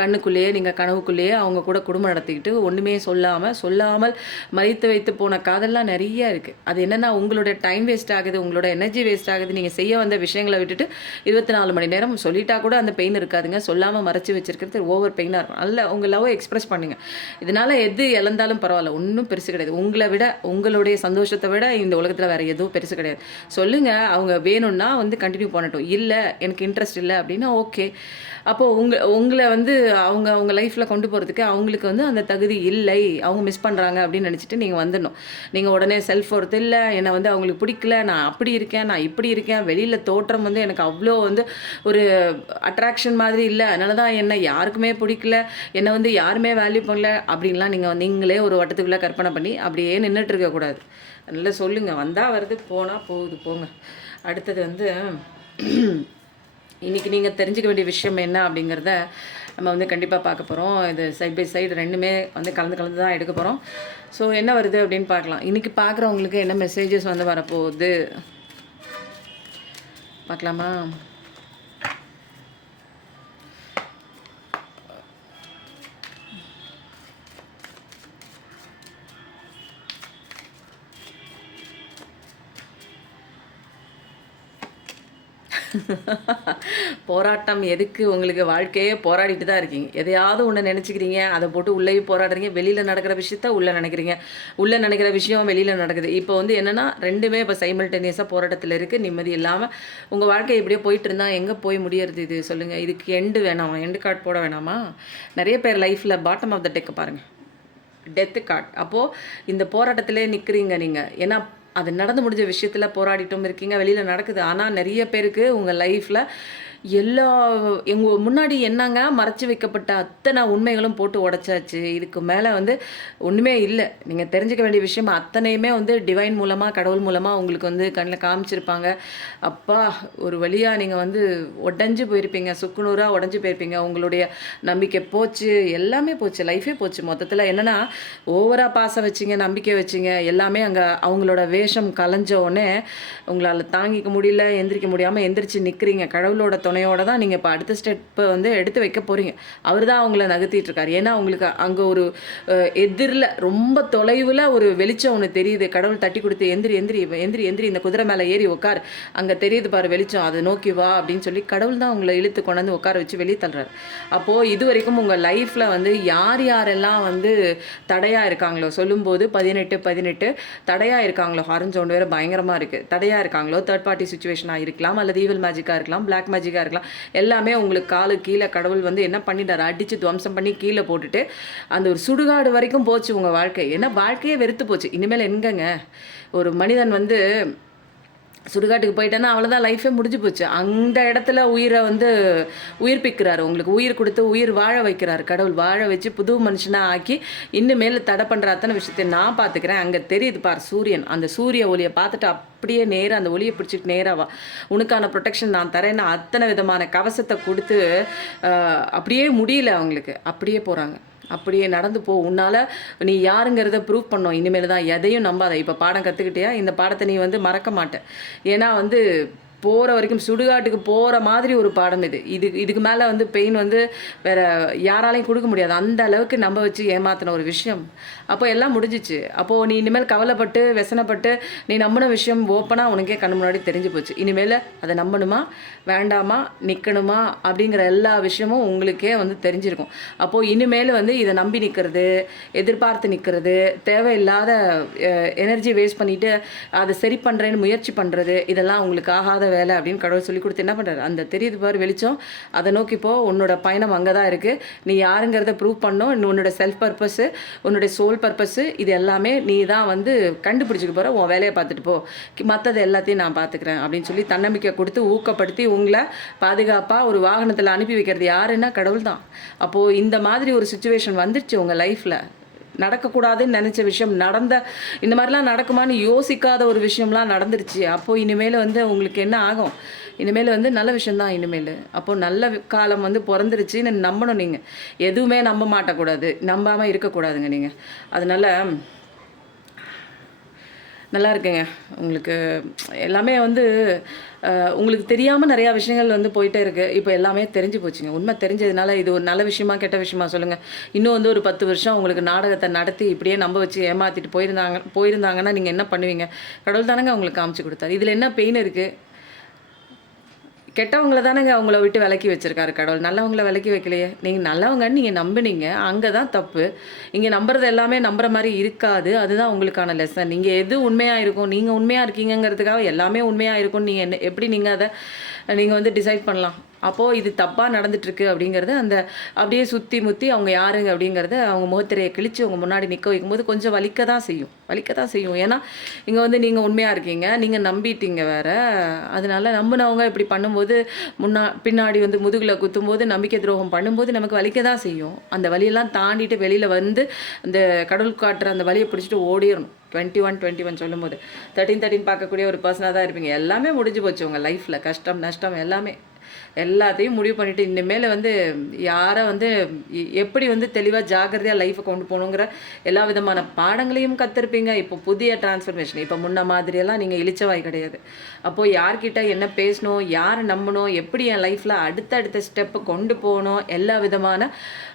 கண்ணுக்குள்ளேயே நீங்கள் கனவுக்குள்ளேயே அவங்க கூட குடும்பம் நடத்திக்கிட்டு ஒன்றுமே சொல்லாமல் மறைத்து வைத்து போன காதல்லாம் நிறைய இருக்குது. அது என்னென்னா உங்களோட டைம் வேஸ்ட் ஆகுது, உங்களோட எனர்ஜி வேஸ்ட் ஆகுது. நீங்கள் செய்ய வந்த விஷயங்களை விட்டுட்டு 24 மணி நேரம் சொல்லிட்டா கூட அந்த பெயின் இருக்காதுங்க. சொல்லாமல் மறைச்சி வச்சிருக்கிறது ஓவர் பெயினாக இருக்கும். நல்ல உங்கள் லவ்வை எக்ஸ்பிரஸ் பண்ணுங்கள். இதனால் எது இழந்தாலும் பரவாயில்ல, ஒன்றும் பெருசு கிடையாது. உங்களை விட உங்களுடைய சந்தோஷத்தை விட இந்த உலகத்தில் வேறு எதுவும் பெருசு கிடையாது. சொல்லுங்கள், அவங்க வேணும்னா வந்து கண்டினியூ பண்ணட்டும். இல்லை எனக்கு இன்ட்ரெஸ்ட் இல்லை அப்படின்னா ஓகே. அப்போது உங்களை வந்து அவங்க லைஃப்பில் கொண்டு போகிறதுக்கு அவங்களுக்கு வந்து அந்த தகுதி இல்லை, அவங்க மிஸ் பண்ணுறாங்க அப்படின்னு நினச்சிட்டு நீங்கள் வந்துடணும். நீங்கள் உடனே செல்ஃப் ஒர்த் இல்லை, என்னை வந்து அவங்களுக்கு பிடிக்கல, நான் அப்படி இருக்கேன், நான் இப்படி இருக்கேன், வெளியில் தோற்றம் வந்து எனக்கு அவ்வளோ வந்து ஒரு அட்ராக்ஷன் மாதிரி இல்லை, அதனால தான் என்னை யாருக்குமே பிடிக்கல, என்னை வந்து யாருமே வேல்யூ பண்ணல அப்படின்லாம் நீங்களே ஒரு வட்டத்துக்குள்ளே கற்பனை பண்ணி அப்படியே நின்றுட்டு இருக்கக்கூடாது. அதனால் சொல்லுங்கள், வந்தால் வருது, போனால் போகுது, போங்க. அடுத்தது வந்து இன்றைக்கி நீங்கள் தெரிஞ்சுக்க வேண்டிய விஷயம் என்ன அப்படிங்கிறத நம்ம வந்து கண்டிப்பாக பார்க்க போகிறோம். இது சைட் பை சைடு ரெண்டுமே வந்து கலந்து தான் எடுக்க போகிறோம். ஸோ என்ன வருது அப்படின்னு பார்க்கலாம். இன்றைக்கி பார்க்குறவங்களுக்கு என்ன மெசேஜஸ் வந்து வரப்போகுது பார்க்கலாமா? போராட்டம் எதுக்கு? உங்களுக்கு வாழ்க்கையே போராடிட்டு தான் இருக்கீங்க. எதையாவது ஒன்று நினச்சிக்கிறீங்க, அதை போட்டு உள்ளேயே போராடுறீங்க. வெளியில் நடக்கிற விஷயத்த உள்ளே நினைக்கிறீங்க, உள்ளே நினைக்கிற விஷயம் வெளியில் நடக்குது. இப்போ வந்து என்னென்னா ரெண்டுமே இப்போ சைமல்டேனியஸாக போராட்டத்தில் இருக்குது. நிம்மதி இல்லாமல் உங்கள் வாழ்க்கை இப்படியே போயிட்டு இருந்தால் எங்கே போய் முடியறது? இது சொல்லுங்கள். இதுக்கு எண்டு வேணாமா? எண்டு கார்டு போட வேணாமா? நிறைய பேர் லைஃப்பில் பாட்டம் ஆஃப் த டெக்கை பாருங்கள், டெத்து கார்டு. அப்போது இந்த போராட்டத்திலே நிற்கிறீங்க நீங்கள். ஏன்னா அது நடந்து முடிஞ்ச விஷயத்தில் போராடிட்டும் இருக்கீங்க, வெளியில் நடக்குது. ஆனால் நிறைய பேருக்கு உங்கள் லைஃப்பில் எல்லா எங்கள் முன்னாடி என்னங்க மறைச்சி வைக்கப்பட்ட அத்தனை உண்மைகளும் போட்டு உடச்சாச்சு. இதுக்கு மேலே வந்து ஒன்றுமே இல்லை. நீங்கள் தெரிஞ்சுக்க வேண்டிய விஷயம் அத்தனையுமே வந்து டிவைன் மூலமாக, கடவுள் மூலமாக உங்களுக்கு வந்து கண்ணில் காமிச்சிருப்பாங்க. அப்பா ஒரு வழியாக நீங்கள் வந்து உடஞ்சி போயிருப்பீங்க, சுக்குநூறாக உடஞ்சி போயிருப்பீங்க. உங்களுடைய நம்பிக்கை போச்சு, எல்லாமே போச்சு, லைஃபே போச்சு. மொத்தத்தில் என்னென்னா ஓவராக பாசம் வச்சிங்க, நம்பிக்கை வச்சிங்க, எல்லாமே அங்கே அவங்களோட வேஷம் கலைஞ்ச உடனே உங்களால் தாங்கிக்க முடியல, எந்திரிக்க முடியாமல் எந்திரிச்சு நிற்கிறீங்க. கடவுளோட துணையோட தான் நீங்கள் இப்போ அடுத்த ஸ்டெப்பை வந்து எடுத்து வைக்க போகிறீங்க. அவர் தான் அவங்கள நகர்த்திட்டு இருக்காரு. ஏன்னா உங்களுக்கு அங்கே ஒரு எதிரில் ரொம்ப தொலைவில் ஒரு வெளிச்சம் ஒன்று தெரியுது. கடவுள் தட்டி கொடுத்து எந்திரி எந்திரி எந்திரி எந்திரி, இந்த குதிரை மேலே ஏறி உட்கார், அங்கே தெரியுது பாரு வெளிச்சம், அதை நோக்கி வா அப்படின்னு சொல்லி கடவுள் தான் உங்களை இழுத்து கொண்டாந்து உட்கார வச்சு வெளியே தள்ளுறாரு. அப்போது இது வரைக்கும் உங்கள் லைஃப்பில் வந்து யாரெல்லாம் வந்து தடையாக இருக்காங்களோ, சொல்லும்போது 18 தடையாக இருக்காங்களோ, ஹாரன் சவுண்ட் வேறு பயங்கரமாக இருக்குது, தடையாக இருக்காங்களோ, தேர்ட் பார்ட்டி சுச்சுவேஷனாக இருக்கலாம், அல்லது ஈவில் மேஜிக்காக இருக்கலாம், பிளாக் மேஜிக்காக இருக்கலாம், எல்லாமே உங்களுக்கு காலு கீழே கடவுள் வந்து என்ன பண்ணிட்டார், அடித்து துவம்சம் பண்ணி கீழே போட்டுட்டு அந்த ஒரு சுடுகாடு வரைக்கும் போச்சு உங்கள் வாழ்க்கை. ஏன்னா வாழ்க்கையே வெறுத்து போச்சு. இனிமேல் எங்கங்க ஒரு மனிதன் வந்து சுடுகாட்டுக்கு போயிட்டேன்னா அவ்வளோதான், லைஃபே முடிஞ்சு போச்சு. அந்த இடத்துல உயிரை வந்து உயிர்ப்பிக்கிறாரு. உங்களுக்கு உயிர் கொடுத்து உயிர் வாழ வைக்கிறாரு கடவுள். வாழ வச்சு புது மனுஷனாக ஆக்கி இனிமேல் தடை பண்ணுற அத்தனை விஷயத்தை நான் பார்த்துக்கிறேன். அங்கே தெரியுது பார் சூரியன், அந்த சூரிய ஒளியை பார்த்துட்டு அப்படியே நேராக அந்த ஒளியை பிடிச்சிட்டு நேராக உனக்கான ப்ரொடெக்ஷன் நான் தரேன்னு அத்தனை விதமான கவசத்தை கொடுத்து அப்படியே முடியல அவங்களுக்கு, அப்படியே போகிறாங்க. அப்படியே நடந்து போ, உன்னால் நீ யாருங்கிறத ப்ரூவ் பண்ணோம். இனிமேல் தான் எதையும் நம்பாத. இப்போ பாடம் கற்றுக்கிட்டியா, இந்த பாடத்தை நீ வந்து மறக்க மாட்டேன். ஏன்னா வந்து போகிற வரைக்கும் சுடுகாட்டுக்கு போகிற மாதிரி ஒரு பாடம் இதுக்கு மேலே வந்து பெயின் வந்து வேறு யாராலையும் கொடுக்க முடியாது. அந்த அளவுக்கு நம்ப வச்சு ஏமாத்தின ஒரு விஷயம். அப்போ எல்லாம் முடிஞ்சிச்சு. அப்போது நீ இனிமேல் கவலைப்பட்டு வெசனப்பட்டு நீ நம்பின விஷயம் ஓப்பனாக உனக்கே கண்ணு முன்னாடி தெரிஞ்சு போச்சு. இனிமேல் அதை நம்பணுமா வேண்டாமா நிற்கணுமா அப்படிங்கிற எல்லா விஷயமும் உங்களுக்கே வந்து தெரிஞ்சிருக்கும். அப்போது இனிமேல் வந்து இதை நம்பி நிற்கிறது, எதிர்பார்த்து நிற்கிறது, தேவையில்லாத எனர்ஜி வேஸ்ட் பண்ணிவிட்டு அதை சரி பண்ணுறேன்னு முயற்சி பண்ணுறது, இதெல்லாம் உங்களுக்கு ஆகாத வேலை அப்படின்னு கடவுள் சொல்லி கொடுத்து என்ன பண்ணுறாரு, அந்த தெரியுது பாரு வெளிச்சம், அதை நோக்கி போ. உன்னோட பயணம் அங்கே தான் இருக்குது. நீ யாருங்கிறத ப்ரூவ் பண்ணோம். உன்னோட செல்ஃப் பர்பஸ்ஸு, உன்னுடைய சோல் பர்பஸ்ஸு, இது எல்லாமே நீ தான் வந்து கண்டுபிடிச்சிக்க போகிற. உன் வேலையை பார்த்துட்டு போ, மற்றது எல்லாத்தையும் நான் பார்த்துக்கிறேன் அப்படின்னு சொல்லி தன்னம்பிக்கை கொடுத்து ஊக்கப்படுத்தி உங்களை பாதுகாப்பாக ஒரு வாகனத்தில் அனுப்பி வைக்கிறது யாருன்னா கடவுள் தான். அப்போது இந்த மாதிரி ஒரு சுச்சுவேஷன் வந்துடுச்சு உங்கள் லைஃப்பில். நடக்கக்கூடாதுன்னு நினச்ச விஷயம் இந்த மாதிரிலாம் நடக்குமான்னு யோசிக்காத ஒரு விஷயம்லாம் நடந்துருச்சு. அப்போது இனிமேல் வந்து உங்களுக்கு என்ன ஆகும், இனிமேல் வந்து நல்ல விஷயந்தான் இனிமேல். அப்போது நல்ல காலம் வந்து பிறந்துருச்சுன்னு நம்பணும். நீங்கள் எதுவுமே நம்ப மாட்டக்கூடாது, நம்பாமல் இருக்கக்கூடாதுங்க நீங்கள். அதனால் நல்லா இருக்குங்க. உங்களுக்கு எல்லாமே வந்து உங்களுக்கு தெரியாமல் நிறையா விஷயங்கள் வந்து போயிட்டே இருக்குது. இப்போ எல்லாமே தெரிஞ்சு போச்சுங்க. உண்மை தெரிஞ்சதுனால இது ஒரு நல்ல விஷயமா கெட்ட விஷயமா சொல்லுங்கள். இன்னும் வந்து ஒரு 10 வருஷம் உங்களுக்கு நாடகத்தை நடத்தி இப்படியே நம்ப வச்சு ஏமாற்றிட்டு போயிருந்தாங்கன்னா நீங்கள் என்ன பண்ணுவீங்க? கடவுள் தானங்க உங்களுக்கு காமிச்சு கொடுத்தாரு. இதில் என்ன பெயின் இருக்குது? கெட்டவங்கள தானேங்க அவங்கள விட்டு விலக்கி வச்சுருக்காரு கடவுள். நல்லவங்கள விலக்கி வைக்கலையே. நீங்கள் நல்லவங்கன்னு நீங்கள் நம்பினீங்க, அங்கே தான் தப்பு. இங்கே நம்புறது எல்லாமே நம்புற மாதிரி இருக்காது. அதுதான் உங்களுக்கான லெசன். நீங்கள் எது உண்மையாக இருக்கும், நீங்கள் உண்மையாக இருக்கீங்கிறதுக்காக எல்லாமே உண்மையாக இருக்கும்னு நீங்கள் எப்படி நீங்கள் அதை நீங்கள் வந்து டிசைட் பண்ணலாம்? அப்போது இது தப்பாக நடந்துட்டுருக்கு அப்படிங்கிறது அப்படியே சுற்றி முற்றி அவங்க யாருங்க அப்படிங்கிறத அவங்க முகத்திரையை கிழித்து அவங்க முன்னாடி நிற்க வைக்கும்போது கொஞ்சம் வலிக்க தான் செய்யும். ஏன்னா இங்கே வந்து நீங்கள் உண்மையாக இருக்கீங்க, நீங்கள் நம்பிட்டீங்க வேறு. அதனால நம்பினவங்க இப்படி பண்ணும்போது பின்னாடி வந்து முதுகில் குத்தும்போது நம்பிக்கை துரோகம் பண்ணும்போது நமக்கு வலிக்க தான் செய்யும். அந்த வலியெல்லாம் தாண்டிட்டு வெளியில் வந்து அந்த கடவுள் காட்டுற அந்த வலியை பிடிச்சிட்டு ஓடிடணும். 21 சொல்லும்போது 13 பார்க்கக்கூடிய ஒரு பர்சனாக தான் இருப்பீங்க. எல்லாமே முடிஞ்சு போச்சு உங்கள் லைஃப்பில். கஷ்டம் நஷ்டம் எல்லாத்தையும் முடிவு பண்ணிவிட்டு இனிமேல் வந்து யாரை வந்து எப்படி வந்து தெளிவாக ஜாக்கிரதையாக லைஃப்பை கொண்டு போகணுங்கிற எல்லா விதமான பாடங்களையும் கற்றுருப்பீங்க. இப்போ புதிய டிரான்ஸ்ஃபர்மேஷன். இப்போ முன்ன மாதிரியெல்லாம் நீங்கள் இழிச்சவாய் கிடையாது. அப்போது யார்கிட்ட என்ன பேசணும், யாரை நம்பணும், எப்படி என் லைஃப்பில் அடுத்தடுத்த ஸ்டெப்பு கொண்டு போகணும், எல்லா விதமான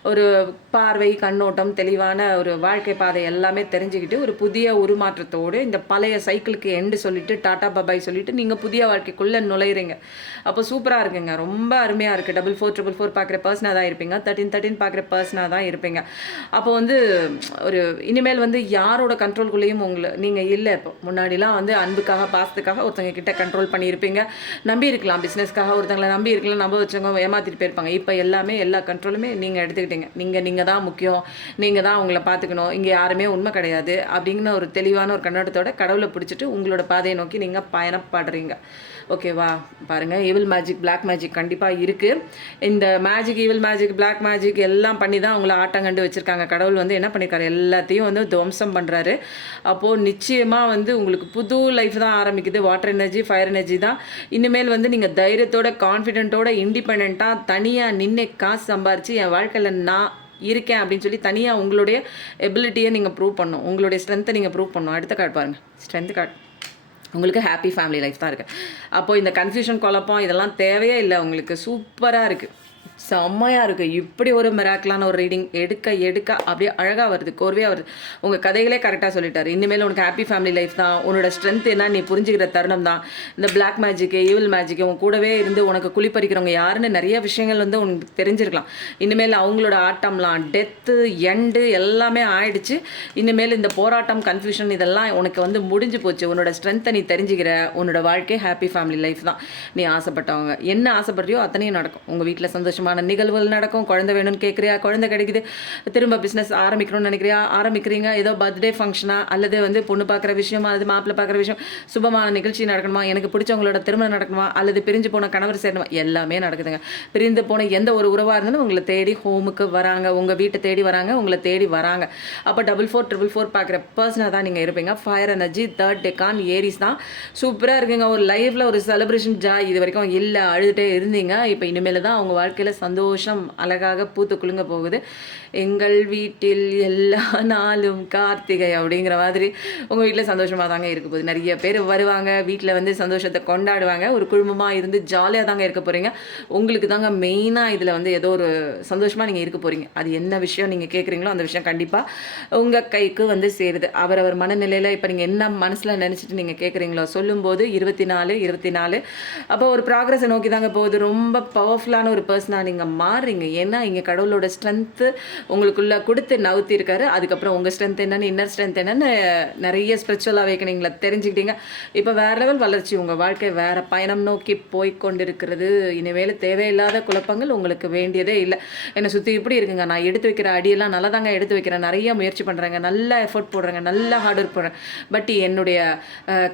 ஒரு பார்வை கண்ணோட்டம் தெளிவான ஒரு வாழ்க்கை பாதை எல்லாமே தெரிஞ்சுக்கிட்டு ஒரு புதிய உருமாற்றத்தோடு இந்த பழைய சைக்கிளுக்கு எண்டு சொல்லிவிட்டு டாட்டா பபாய் சொல்லிவிட்டு நீங்கள் புதிய வாழ்க்கைக்குள்ளே நுழையிறீங்க. அப்போ சூப்பராக இருக்குங்க. ரொம்ப அருமையாக இருக்குது. 4444 பார்க்குற பர்சனாக தான் இருப்பீங்க. 13 பார்க்குற பர்சனாக தான் இருப்பீங்க. அப்போ வந்து ஒரு இனிமேல் வந்து யாரோட கண்ட்ரோல்குள்ளேயும் நீங்கள் இல்லை. இப்போ முன்னாடிலாம் வந்து அன்புக்காக பாசத்துக்காக ஒருத்தங்க கிட்ட கண்ட்ரோல் பண்ணியிருப்பீங்க. நம்பி இருக்கலாம், பிஸ்னஸ்க்காக ஒருத்தங்களை நம்பி இருக்கலாம், நம்ப வச்சவங்க ஏமாற்றிட்டு போயிருப்பாங்க. இப்போ எல்லா கண்ட்ரோலுமே நீங்கள் எடுத்துக்கிட்டீங்க. நீங்கள் தான் முக்கியம், நீங்கள் தான் அவங்கள பார்த்துக்கணும், இங்கே யாருமே உண்மை கிடையாது அப்படிங்கிற ஒரு தெளிவான ஒரு கண்ணோட்டத்தோட கடவுளை பிடிச்சிட்டு உங்களோட பாதையை நோக்கி நீங்கள் பயணப்படுறீங்க. ஓகேவா? பாருங்கள், ஈவில் மேஜிக் பிளாக் மேஜிக் கண்டிப்பாக இருக்குது. இந்த magic evil magic black magic எல்லாம் பண்ணி தான் அவங்கள ஆட்டம் கண்டு வச்சுருக்காங்க. கடவுள் வந்து என்ன பண்ணியிருக்காரு, எல்லாத்தையும் வந்து துவம்சம் பண்ணுறாரு. அப்போது நிச்சயமாக வந்து உங்களுக்கு புது லைஃப் தான் ஆரம்பிக்குது. வாட்டர் எனர்ஜி ஃபயர் எனர்ஜி தான். இனிமேல் வந்து நீங்கள் தைரியத்தோட கான்ஃபிடென்ட்டோட இண்டிபெண்ட்டாக தனியாக நின்று காசு சம்பாரித்து என் வாழ்க்கையில் நான் இருக்கேன் அப்படின்னு சொல்லி தனியாக உங்களுடைய எபிலிட்டியை நீங்கள் ப்ரூவ் பண்ணணும். உங்களுடைய ஸ்ட்ரென்த்தை நீங்கள் ப்ரூவ் பண்ணணும். அடுத்த கார்டு பாருங்கள், ஸ்ட்ரென்த் கார்டு. உங்களுக்கு ஹாப்பி ஃபேமிலி லைஃப் தான் இருக்குது. அப்போது இந்த கன்ஃபியூஷன் குழப்பம் இதெல்லாம் தேவையே இல்லை. உங்களுக்கு சூப்பராக இருக்குது, செம்மையாக இருக்குது. இப்படி ஒரு மிராக்கலான ஒரு ரீடிங் எடுக்க அப்படியே அழகாக வருது, கோர்வையாக வருது. உங்கள் கதைகளே கரெக்டாக சொல்லிட்டாரு. இனிமேல் உனக்கு ஹாப்பி ஃபேமிலி லைஃப் தான். உன்னோட ஸ்ட்ரென்த் என்ன நீ புரிஞ்சுக்கிற தருணம் தான். இந்த பிளாக் மேஜிக்கு ஈவில் மேஜிக்கு உன் கூடவே இருந்து உனக்கு குளிப்பறிக்கிறவங்க யாருன்னு நிறைய விஷயங்கள் வந்து உனக்கு தெரிஞ்சிருக்கலாம். இனிமேல் அவங்களோட ஆட்டம்லாம் டெத்து எண்டு எல்லாமே ஆயிடுச்சு. இனிமேல் இந்த போராட்டம் கன்ஃபியூஷன் இதெல்லாம் உனக்கு வந்து முடிஞ்சு போச்சு. உன்னோட ஸ்ட்ரென்த்தை நீ தெரிஞ்சுக்கிற. உன்னோட வாழ்க்கை ஹாப்பி ஃபேமிலி லைஃப் தான். நீ ஆசைப்பட்டவங்க என்ன ஆசைப்படுறியோ அத்தனையும் நடக்கும். உங்கள் வீட்டில் சந்தோஷமாக சந்தோஷமான நிகழ்வுகள் நடக்கும். குழந்தை வேணும்னு கேட்குறியா, குழந்தை கிடைக்குது. திரும்ப பிஸ்னஸ் ஆரம்பிக்கணும்னு நினைக்கிறியா, ஆரம்பிக்கிறீங்க. ஏதோ பர்த்டே ஃபங்க்ஷனா அல்லது வந்து பொண்ணு பார்க்குற விஷயம், அல்லது மாப்பிள்ளை பார்க்குற விஷயம், சுபமான நிகழ்ச்சி நடக்கணுமா, எனக்கு பிடிச்சவங்களோட திருமணம் நடக்கணுமா, அல்லது பிரிஞ்சு போன கணவர் சேரணுமா, எல்லாமே நடக்குதுங்க. பிரிந்து போன எந்த ஒரு உறவாக இருந்தாலும் உங்களை தேடி ஹோமுக்கு வராங்க, உங்கள் வீட்டை தேடி வராங்க, உங்களை தேடி வராங்க. அப்போ 4444 பார்க்குற பர்சனாக தான் நீங்கள் இருப்பீங்க. Fire energy, third decan Aries தான். சூப்பராக இருக்குங்க. ஒரு லைஃப்பில் ஒரு செலிப்ரேஷன் ஜாய் இது வரைக்கும் இல்லை, அழுதுகிட்டே இருந்தீங்க. இப்போ இனிமேல் தான் அவங்க வாழ்க்கையில் சந்தோஷம் அழகாக பூத்து குலுங்க போகுது. எங்கள் வீட்டில் எல்லா நாளும் கார்த்திகை அப்படிங்கிற மாதிரி உங்கள் வீட்டில் சந்தோஷமாக தாங்க இருக்க போகுது. நிறைய பேர் வருவாங்க, வீட்டில் வந்து சந்தோஷத்தை கொண்டாடுவாங்க. ஒரு குடும்பமாக இருந்து ஜாலியாக தாங்க இருக்க போகிறீங்க. உங்களுக்கு தாங்க மெயினாக இதில் வந்து ஏதோ ஒரு சந்தோஷமாக நீங்கள் இருக்க போகிறீங்க. அது என்ன விஷயம் நீங்கள் கேட்குறீங்களோ அந்த விஷயம் கண்டிப்பாக உங்கள் கைக்கு வந்து சேருது. அவரவர் மனநிலையில் இப்போ நீங்கள் என்ன மனசில் நினச்சிட்டு நீங்கள் கேட்குறீங்களோ சொல்லும்போது 24 அப்போ ஒரு ப்ராக்ரஸை நோக்கி தாங்க போகுது. ரொம்ப பவர்ஃபுல்லான ஒரு பர்சனாக நீங்கள் மாறுறீங்க. ஏன்னா இங்கே கடவுளோட ஸ்ட்ரென்த்து உங்களுக்குள்ளே கொடுத்து நவுத்திருக்காரு. அதுக்கப்புறம் உங்கள் ஸ்ட்ரென்த் என்னென்னு, இன்னர் ஸ்ட்ரென்த் என்னென்னு நிறைய ஸ்பிரிச்சுவல் அவேக்கனிங்கில் தெரிஞ்சுக்கிட்டீங்க. இப்போ வேறு லெவல் வளர்ச்சி, உங்கள் வாழ்க்கை வேறு பயணம் நோக்கி போய்கொண்டிருக்கிறது. இனிமேல் தேவையில்லாத குழப்பங்கள் உங்களுக்கு வேண்டியதே இல்லை. என்னை சுற்றி இப்படி இருக்குங்க, நான் எடுத்து வைக்கிற அடியெல்லாம் நல்லா தாங்க எடுத்து வைக்கிறேன், நிறைய முயற்சி பண்ணுறேங்க, நல்ல எஃபோர்ட் போடுறேங்க, நல்ல ஹார்ட் ஒர்க் போடுறேன். பட் என்னுடைய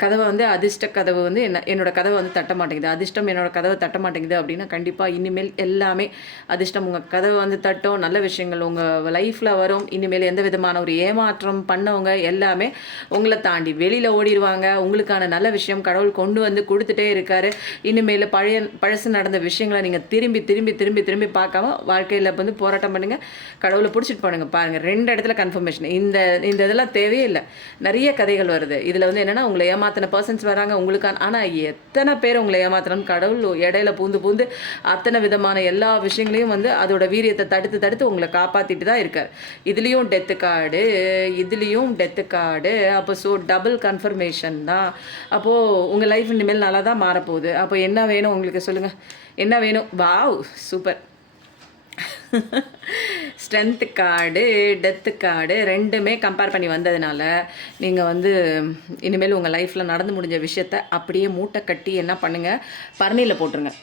கதவை வந்து அதிர்ஷ்ட கதவு வந்து என்னோட கதவை வந்து தட்ட மாட்டேங்குது, அதிர்ஷ்டம் என்னோட கதவை தட்ட மாட்டேங்குது அப்படின்னா கண்டிப்பாக இனிமேல் எல்லாமே அதிர்ஷ்டம் உங்கள் கதவை வந்து தட்டும். நல்ல விஷயங்கள் உங்கள் லைஃப்பில் வரும். இனிமேல் எந்த விதமான ஒரு ஏமாற்றம் பண்ணவங்க எல்லாமே உங்களை தாண்டி வெளியில் ஓடிடுவாங்க. உங்களுக்கான நல்ல விஷயம் கடவுள் கொண்டு வந்து கொடுத்துட்டே இருக்காரு. இனிமேல் பழசு நடந்த விஷயங்களை நீங்கள் திரும்பி திரும்பி திரும்பி திரும்பி பார்க்காம வாழ்க்கையில் வந்து போராட்டம் பண்ணுங்கள், கடவுளை பிடிச்சிட்டு பண்ணுங்கள். பாருங்கள், 2 இடத்துல கன்ஃபர்மேஷன். இந்த இதெல்லாம் தேவையே இல்லை. நிறைய கதைகள் வருது இதில் வந்து என்னென்னா, உங்களை ஏமாத்தின பர்சன்ஸ் வராங்க உங்களுக்கான. ஆனால் எத்தனை பேர் உங்களை ஏமாத்தினு கடவுள் இடையில பூந்து அத்தனை விதமான எல்லா விஷயங்களையும் வந்து அதோட வீரியத்தை தடுத்து உங்களை காப்பாற்றிட்டு தான் இருக்கார். இதுலேயும் டெத்து கார்டு. அப்போ ஸோ டபுள் கன்ஃபர்மேஷன் தான். அப்போது உங்கள் லைஃப் இனிமேல் நல்லா தான் மாறப்போகுது. அப்போ என்ன வேணும் உங்களுக்கு சொல்லுங்கள், என்ன வேணும்? Wow, super. Strength card, death card 2மே கம்பேர் பண்ணி வந்ததுனால நீங்கள் வந்து இனிமேல் உங்கள் லைஃப்பில் நடந்து முடிஞ்ச விஷயத்த அப்படியே மூட்டை கட்டி என்ன பண்ணுங்கள், பரணியில் போட்டுருங்க.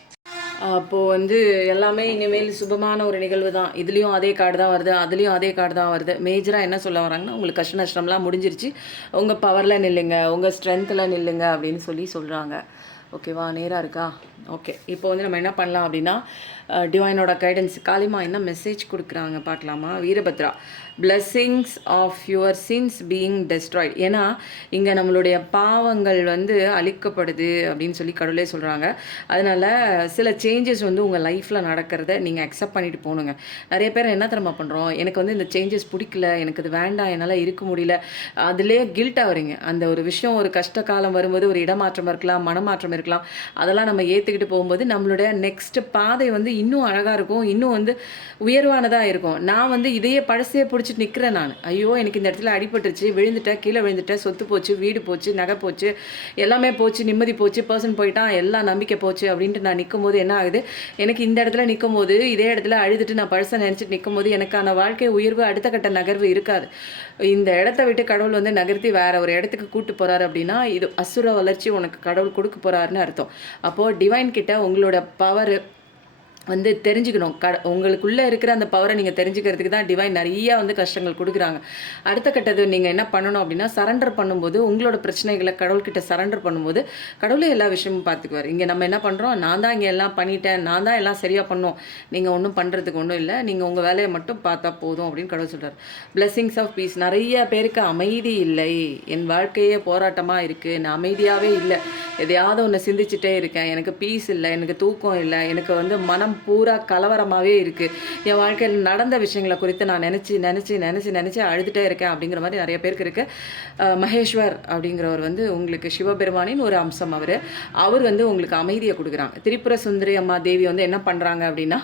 அப்போது வந்து எல்லாமே இனிமேல் சுபமான ஒரு நிகழ்வு தான். இதுலேயும் அதே கார்டு தான் வருது, அதுலேயும் அதே கார்டு தான் வருது. மேஜராக என்ன சொல்ல வராங்கன்னா, உங்களுக்கு கஷ்ட நஷ்டம்லாம் முடிஞ்சிருச்சு, உங்கள் பவரில் நில்லுங்க, உங்கள் ஸ்ட்ரென்த்தில் நில்லுங்க அப்படின்னு சொல்கிறாங்க. ஓகேவா, நேராக இருக்கா? ஓகே, இப்போ வந்து நம்ம என்ன பண்ணலாம் அப்படின்னா, டிவைனோட கைடன்ஸ் காளிமா என்ன மெசேஜ் கொடுக்குறாங்க பார்க்கலாமா? Veerabhadra, blessings of your sins being destroyed. ஏன்னா இங்கே நம்மளுடைய பாவங்கள் வந்து அழிக்கப்படுது அப்படின்னு சொல்லி கடவுளே சொல்கிறாங்க. அதனால் சில சேஞ்சஸ் வந்து உங்கள் லைஃப்பில் நடக்கிறத நீங்கள் அக்செப்ட் பண்ணிட்டு போகணுங்க. நிறைய பேர் என்ன தெரியுமா பண்ணுறோம், எனக்கு வந்து இந்த சேஞ்சஸ் பிடிக்கல, எனக்கு இது வேண்டாம், என்னால் இருக்க முடியல, அதுலேயே கில்ட்டாக வரீங்க. அந்த ஒரு விஷயம், ஒரு கஷ்ட காலம் வரும்போது ஒரு இடமாற்றம் இருக்கலாம், மனமாற்றம் இருக்கலாம், அதெல்லாம் நம்ம ஏற்றுக்கிட்டு போகும்போது நம்மளுடைய நெக்ஸ்ட் பாதை வந்து இன்னும் அழகாக இருக்கும், இன்னும் வந்து உயர்வானதாக இருக்கும். நான் வந்து இதையே பழசையே பிடிச்சிட்டு நிற்கிறேன். நான் ஐயோ எனக்கு இந்த இடத்துல அடிபட்டுருச்சு, விழுந்துட்டேன், கீழே விழுந்துட்டேன், சொத்து போச்சு, வீடு போச்சு, நகை போச்சு, எல்லாமே போச்சு, நிம்மதி போச்சு, பர்சன் போயிட்டான், எல்லாம் நம்பிக்கை போச்சு அப்படின்ட்டு நான் நிற்கும் போது என்ன ஆகுது, எனக்கு இந்த இடத்துல நிற்கும் போது இதே இடத்துல அழுதுட்டு நான் பழசை நினச்சிட்டு நிற்கும் போது எனக்கான வாழ்க்கை உயர்வு, அடுத்த கட்ட நகர்வு இருக்காது. இந்த இடத்த விட்டு கடவுள் வந்து நகர்த்தி வேற ஒரு இடத்துக்கு கூட்டு போகிறாரு அப்படின்னா இது அசுர வளர்ச்சி உனக்கு கடவுள் கொடுக்க போகிறாருன்னு அர்த்தம். அப்போது டிவைன் கிட்ட உங்களோட பவர் வந்து தெரிஞ்சுக்கணும். உங்களுக்குள்ளே இருக்கிற அந்த பவரை நீங்கள் தெரிஞ்சுக்கிறதுக்கு தான் டிவைன் நிறையா வந்து கஷ்டங்கள் கொடுக்குறாங்க. அடுத்த கட்டது நீங்கள் என்ன பண்ணணும் அப்படின்னா, சரண்டர் பண்ணும்போது உங்களோட பிரச்சனைகளை கடவுள்கிட்ட சரண்டர் பண்ணும்போது கடவுளே எல்லா விஷயமும் பார்த்துக்குவார். இங்கே நம்ம என்ன பண்ணுறோம், நான் தான் இங்கே எல்லாம் பண்ணிட்டேன், நான் தான் எல்லாம் சரியாக பண்ணோம், நீங்கள் ஒன்றும் பண்ணுறதுக்கு ஒன்றும் இல்லை, நீங்கள் உங்கள் வேலையை மட்டும் பார்த்தா போதும் அப்படின்னு கடவுள் சொல்கிறார். Blessings of peace. நிறைய பேருக்கு அமைதி இல்லை, என் வாழ்க்கையே போராட்டமாக இருக்குது, நான் அமைதியாகவே இல்லை, எதையாவது ஒன்று சிந்திச்சுட்டே இருக்கேன், எனக்கு பீஸ் இல்லை, எனக்கு தூக்கம் இல்லை, எனக்கு வந்து மனம் பூரா கலவரமாகவே இருக்குது, என் வாழ்க்கையில் நடந்த விஷயங்களை குறித்து நான் நினச்சி அழுதுகிட்டே இருக்கேன் அப்படிங்கிற மாதிரி நிறைய பேருக்கு இருக்குது. மகேஸ்வர் அப்படிங்கிறவர் வந்து உங்களுக்கு சிவபெருமானின் ஒரு அம்சம். அவர் வந்து உங்களுக்கு அமைதியை கொடுக்குறாங்க. திரிபுர சுந்தரி அம்மா தேவி வந்து என்ன பண்ணுறாங்க அப்படின்னா,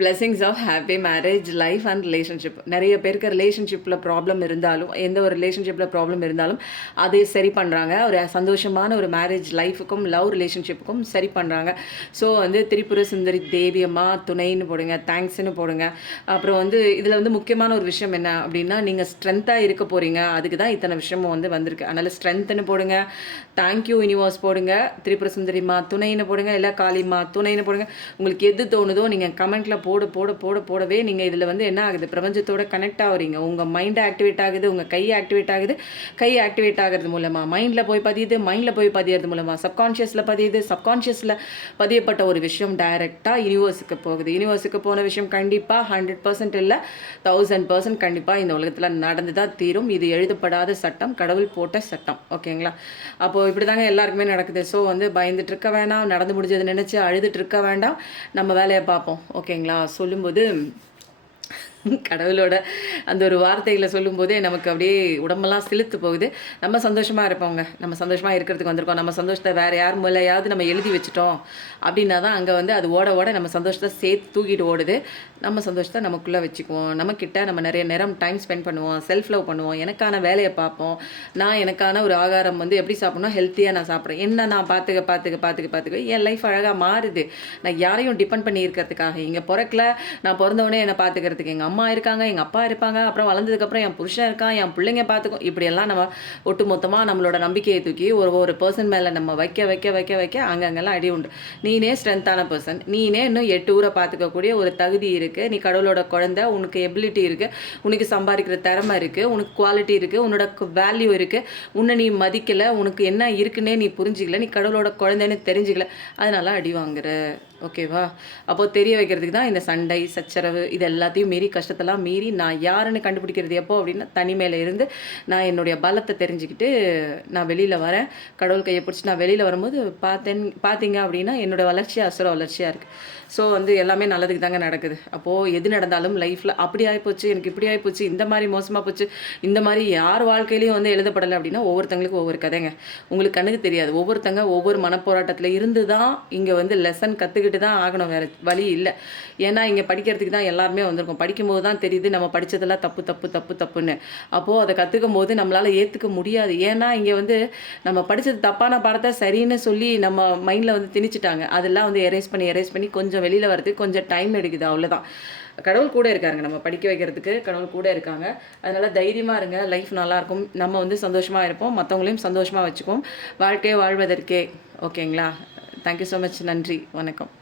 blessings of happy marriage life and relationship. நிறைய பேருக்கு ரிலேஷன்ஷிப்பில் ப்ராப்ளம் இருந்தாலும், எந்த ஒரு ரிலேஷன்ஷிப்பில் ப்ராப்ளம் இருந்தாலும் அதை சரி பண்ணுறாங்க. ஒரு சந்தோஷமான ஒரு மேரேஜ் லைஃப் லைஃபுக்கும் லவ் ரிலேஷன்ஷிப்புக்கும் சரி பண்ணுறாங்க. ஸோ வந்து திரிபுர சுந்தரி தேவி அம்மா துணைன்னு போடுங்க, தேங்க்ஸ்ன்னு போடுங்க. அப்புறம் வந்து இதில் வந்து முக்கியமான ஒரு விஷயம் என்ன அப்படின்னா, நீங்கள் ஸ்ட்ரென்த்தாக இருக்க போகிறீங்க, அதுக்கு தான் இத்தனை விஷயமும் வந்து வந்திருக்கு. அதனால் ஸ்ட்ரென்த்துன்னு போடுங்க, தேங்க்யூ யூனிவர்ஸ் போடுங்க, திரிபுர சுந்தரிம்மா துணைன்னு போடுங்க, இல்லை காளிம்மா துணைன்னு போடுங்க. உங்களுக்கு எது தோணுதோ நீங்கள் கமெண்ட்டில் போடவே நீங்கள் இதில் வந்து என்ன ஆகுது, பிரபஞ்சத்தோட கனெக்ட் ஆகுறீங்க. உங்கள் மைண்ட் ஆக்டிவேட் ஆகுது, உங்கள் கை ஆக்டிவேட் ஆகுது. கை ஆக்டிவேட் ஆகிறது மூலமாக மைண்டில் போய் பதியுது, மைண்டில் போய் பதியறது மூலமாக சப்கான்ஷியஸில் பதியுது, சப்கான்ஷியஸில் பதியப்பட்ட ஒரு விஷயம் டைரெக்டாக யூனிவர்ஸுக்கு போகுது. யூனிவர்ஸுக்கு போன விஷயம் கண்டிப்பாக 100% இல்லை, 1000% கண்டிப்பாக இந்த உலகத்தில் நடந்து தான் தீரும். இது எழுதப்படாத சட்டம், கடவுள் போட்ட சட்டம். ஓகேங்களா? அப்போது இப்படி தாங்க எல்லாருக்குமே நடக்குது. ஸோ வந்து பயந்துட்டு இருக்க வேண்டாம், நடந்து முடிஞ்சதை நினச்சி அழுதுட்டு இருக்க வேண்டாம், நம்ம வேலையை பார்ப்போம். ஓகேங்களா? சொல்லும்போது கடவுளோட அந்த ஒரு வார்த்தைகளை சொல்லும்போதே நமக்கு அப்படியே உடம்பெல்லாம் சிலுத்து போகுது. நம்ம சந்தோஷமாக இருப்போங்க, நம்ம சந்தோஷமாக இருக்கிறதுக்கு வந்திருக்கோம். நம்ம சந்தோஷத்தை வேறு யார் மூலையாவது நம்ம எழுதி வச்சுட்டோம் அப்படின்னா தான் அங்கே வந்து அது ஓட நம்ம சந்தோஷத்தை சேர்த்து தூக்கிட்டு ஓடுது. நம்ம சந்தோஷத்தை நமக்குள்ளே வச்சுக்குவோம். நம்மக்கிட்ட நம்ம நிறைய நேரம் டைம் ஸ்பெண்ட் பண்ணுவோம், செல்ஃப் லவ் பண்ணுவோம், எனக்கான வேலையை பார்ப்போம். நான் எனக்கான ஒரு ஆகாரம் வந்து எப்படி சாப்பிட்ணும், ஹெல்த்தியாக நான் சாப்பிட்றேன். என்ன நான் பார்த்துக்க என் லைஃப் அழகாக மாறுது. நான் யாரையும் டிபெண்ட் பண்ணி இருக்கிறதுக்காக இங்கே பிறக்கல. நான் பிறந்தவொடனே என்னை பார்த்துக்கிறதுக்கு எங்கள் அம்மா இருக்காங்க, எங்கள் அப்பா இருப்பாங்க, அப்புறம் வளர்ந்ததுக்கப்புறம் என் புருஷன் இருக்கான், என் பிள்ளைங்க பார்த்துக்கும். இப்படியெல்லாம் நம்ம ஒட்டு மொத்தமாக நம்மளோட நம்பிக்கையை தூக்கி ஒரு பர்சன் மேலே நம்ம வைக்க அங்கங்கெல்லாம் அடி உண்டு. நீனே ஸ்ட்ரென்த்தான பர்சன், நீனே இன்னும் 8 ஊரை பார்த்துக்கக்கூடிய ஒரு தகுதி இருக்குது, நீ கடவுளோட குழந்தை, உனக்கு எபிலிட்டி இருக்குது, உனக்கு சம்பாதிக்கிற திறமை இருக்குது, உனக்கு குவாலிட்டி இருக்குது, உன்னோட வேல்யூ இருக்குது, உன்னை நீ மதிக்கலை, உனக்கு என்ன இருக்குன்னே நீ புரிஞ்சிக்கல, நீ கடவுளோட குழந்தைன்னு தெரிஞ்சிக்கல, அதனால அடி வாங்குற. ஓகேவா? அப்போது தெரிய வைக்கிறதுக்கு தான் இந்த சண்டை சச்சரவு இது எல்லாத்தையும் மீறி, கஷ்டத்தெல்லாம் மீறி நான் யாருன்னு கண்டுபிடிக்கிறது எப்போ அப்படின்னா, தனிமையில் இருந்து நான் என்னுடைய பலத்தை தெரிஞ்சுக்கிட்டு நான் வெளியில் வரேன். கடவுள் கையை பிடிச்சி நான் வெளியில் வரும்போது பார்த்தீங்க அப்படின்னா என்னோடய வளர்ச்சி அசுர வளர்ச்சியாக இருக்குது. ஸோ வந்து எல்லாமே நல்லதுக்கு தாங்க நடக்குது. அப்போது எது நடந்தாலும் லைஃப்பில் அப்படி ஆகிப்போச்சு, எனக்கு இப்படி ஆகிப்போச்சு, இந்த மாதிரி மோசமாக போச்சு, இந்த மாதிரி யார் வாழ்க்கையிலையும் வந்து எழுதப்படலை அப்படின்னா ஒவ்வொருத்தங்களுக்கும் ஒவ்வொரு கதைங்க. உங்களுக்கு கண்ணுக்கு தெரியாது. ஒவ்வொருத்தங்க ஒவ்வொரு மனப்போராட்டத்தில் இருந்து தான் இங்கே வந்து லெசன் கற்றுக்கிட்டு தான் ஆகணும், வேறு வழி இல்லை. ஏன்னா இங்கே படிக்கிறதுக்கு தான் எல்லாருமே வந்திருக்கோம். படிக்கும்போது தான் தெரியுது நம்ம படித்ததெல்லாம் தப்புன்னு. அப்போது அதை கற்றுக்கும் போது நம்மளால் ஏற்றுக்க முடியாது. ஏன்னா இங்கே வந்து நம்ம படித்தது தப்பான பாடத்தை சரின்னு சொல்லி நம்ம மைண்டில் வந்து திணிச்சிட்டாங்க. அதெல்லாம் வந்து எரேஸ் பண்ணி கொஞ்சம் வெளியில் வரதுக்கு கொஞ்சம் டைம் எடுக்குது, அவ்வளோதான். கடவுள் கூட இருக்காருங்க, நம்ம படிக்க வைக்கிறதுக்கு கடவுள் கூட இருக்காங்க. அதனால் தைரியமாக இருங்க, லைஃப் நல்லாயிருக்கும். நம்ம வந்து சந்தோஷமாக இருப்போம், மற்றவங்களையும் சந்தோஷமாக வச்சுக்குவோம். வாழ்க்கையை வாழ்வதற்கே. ஓகேங்களா? Thank you so much. நன்றி, வணக்கம்.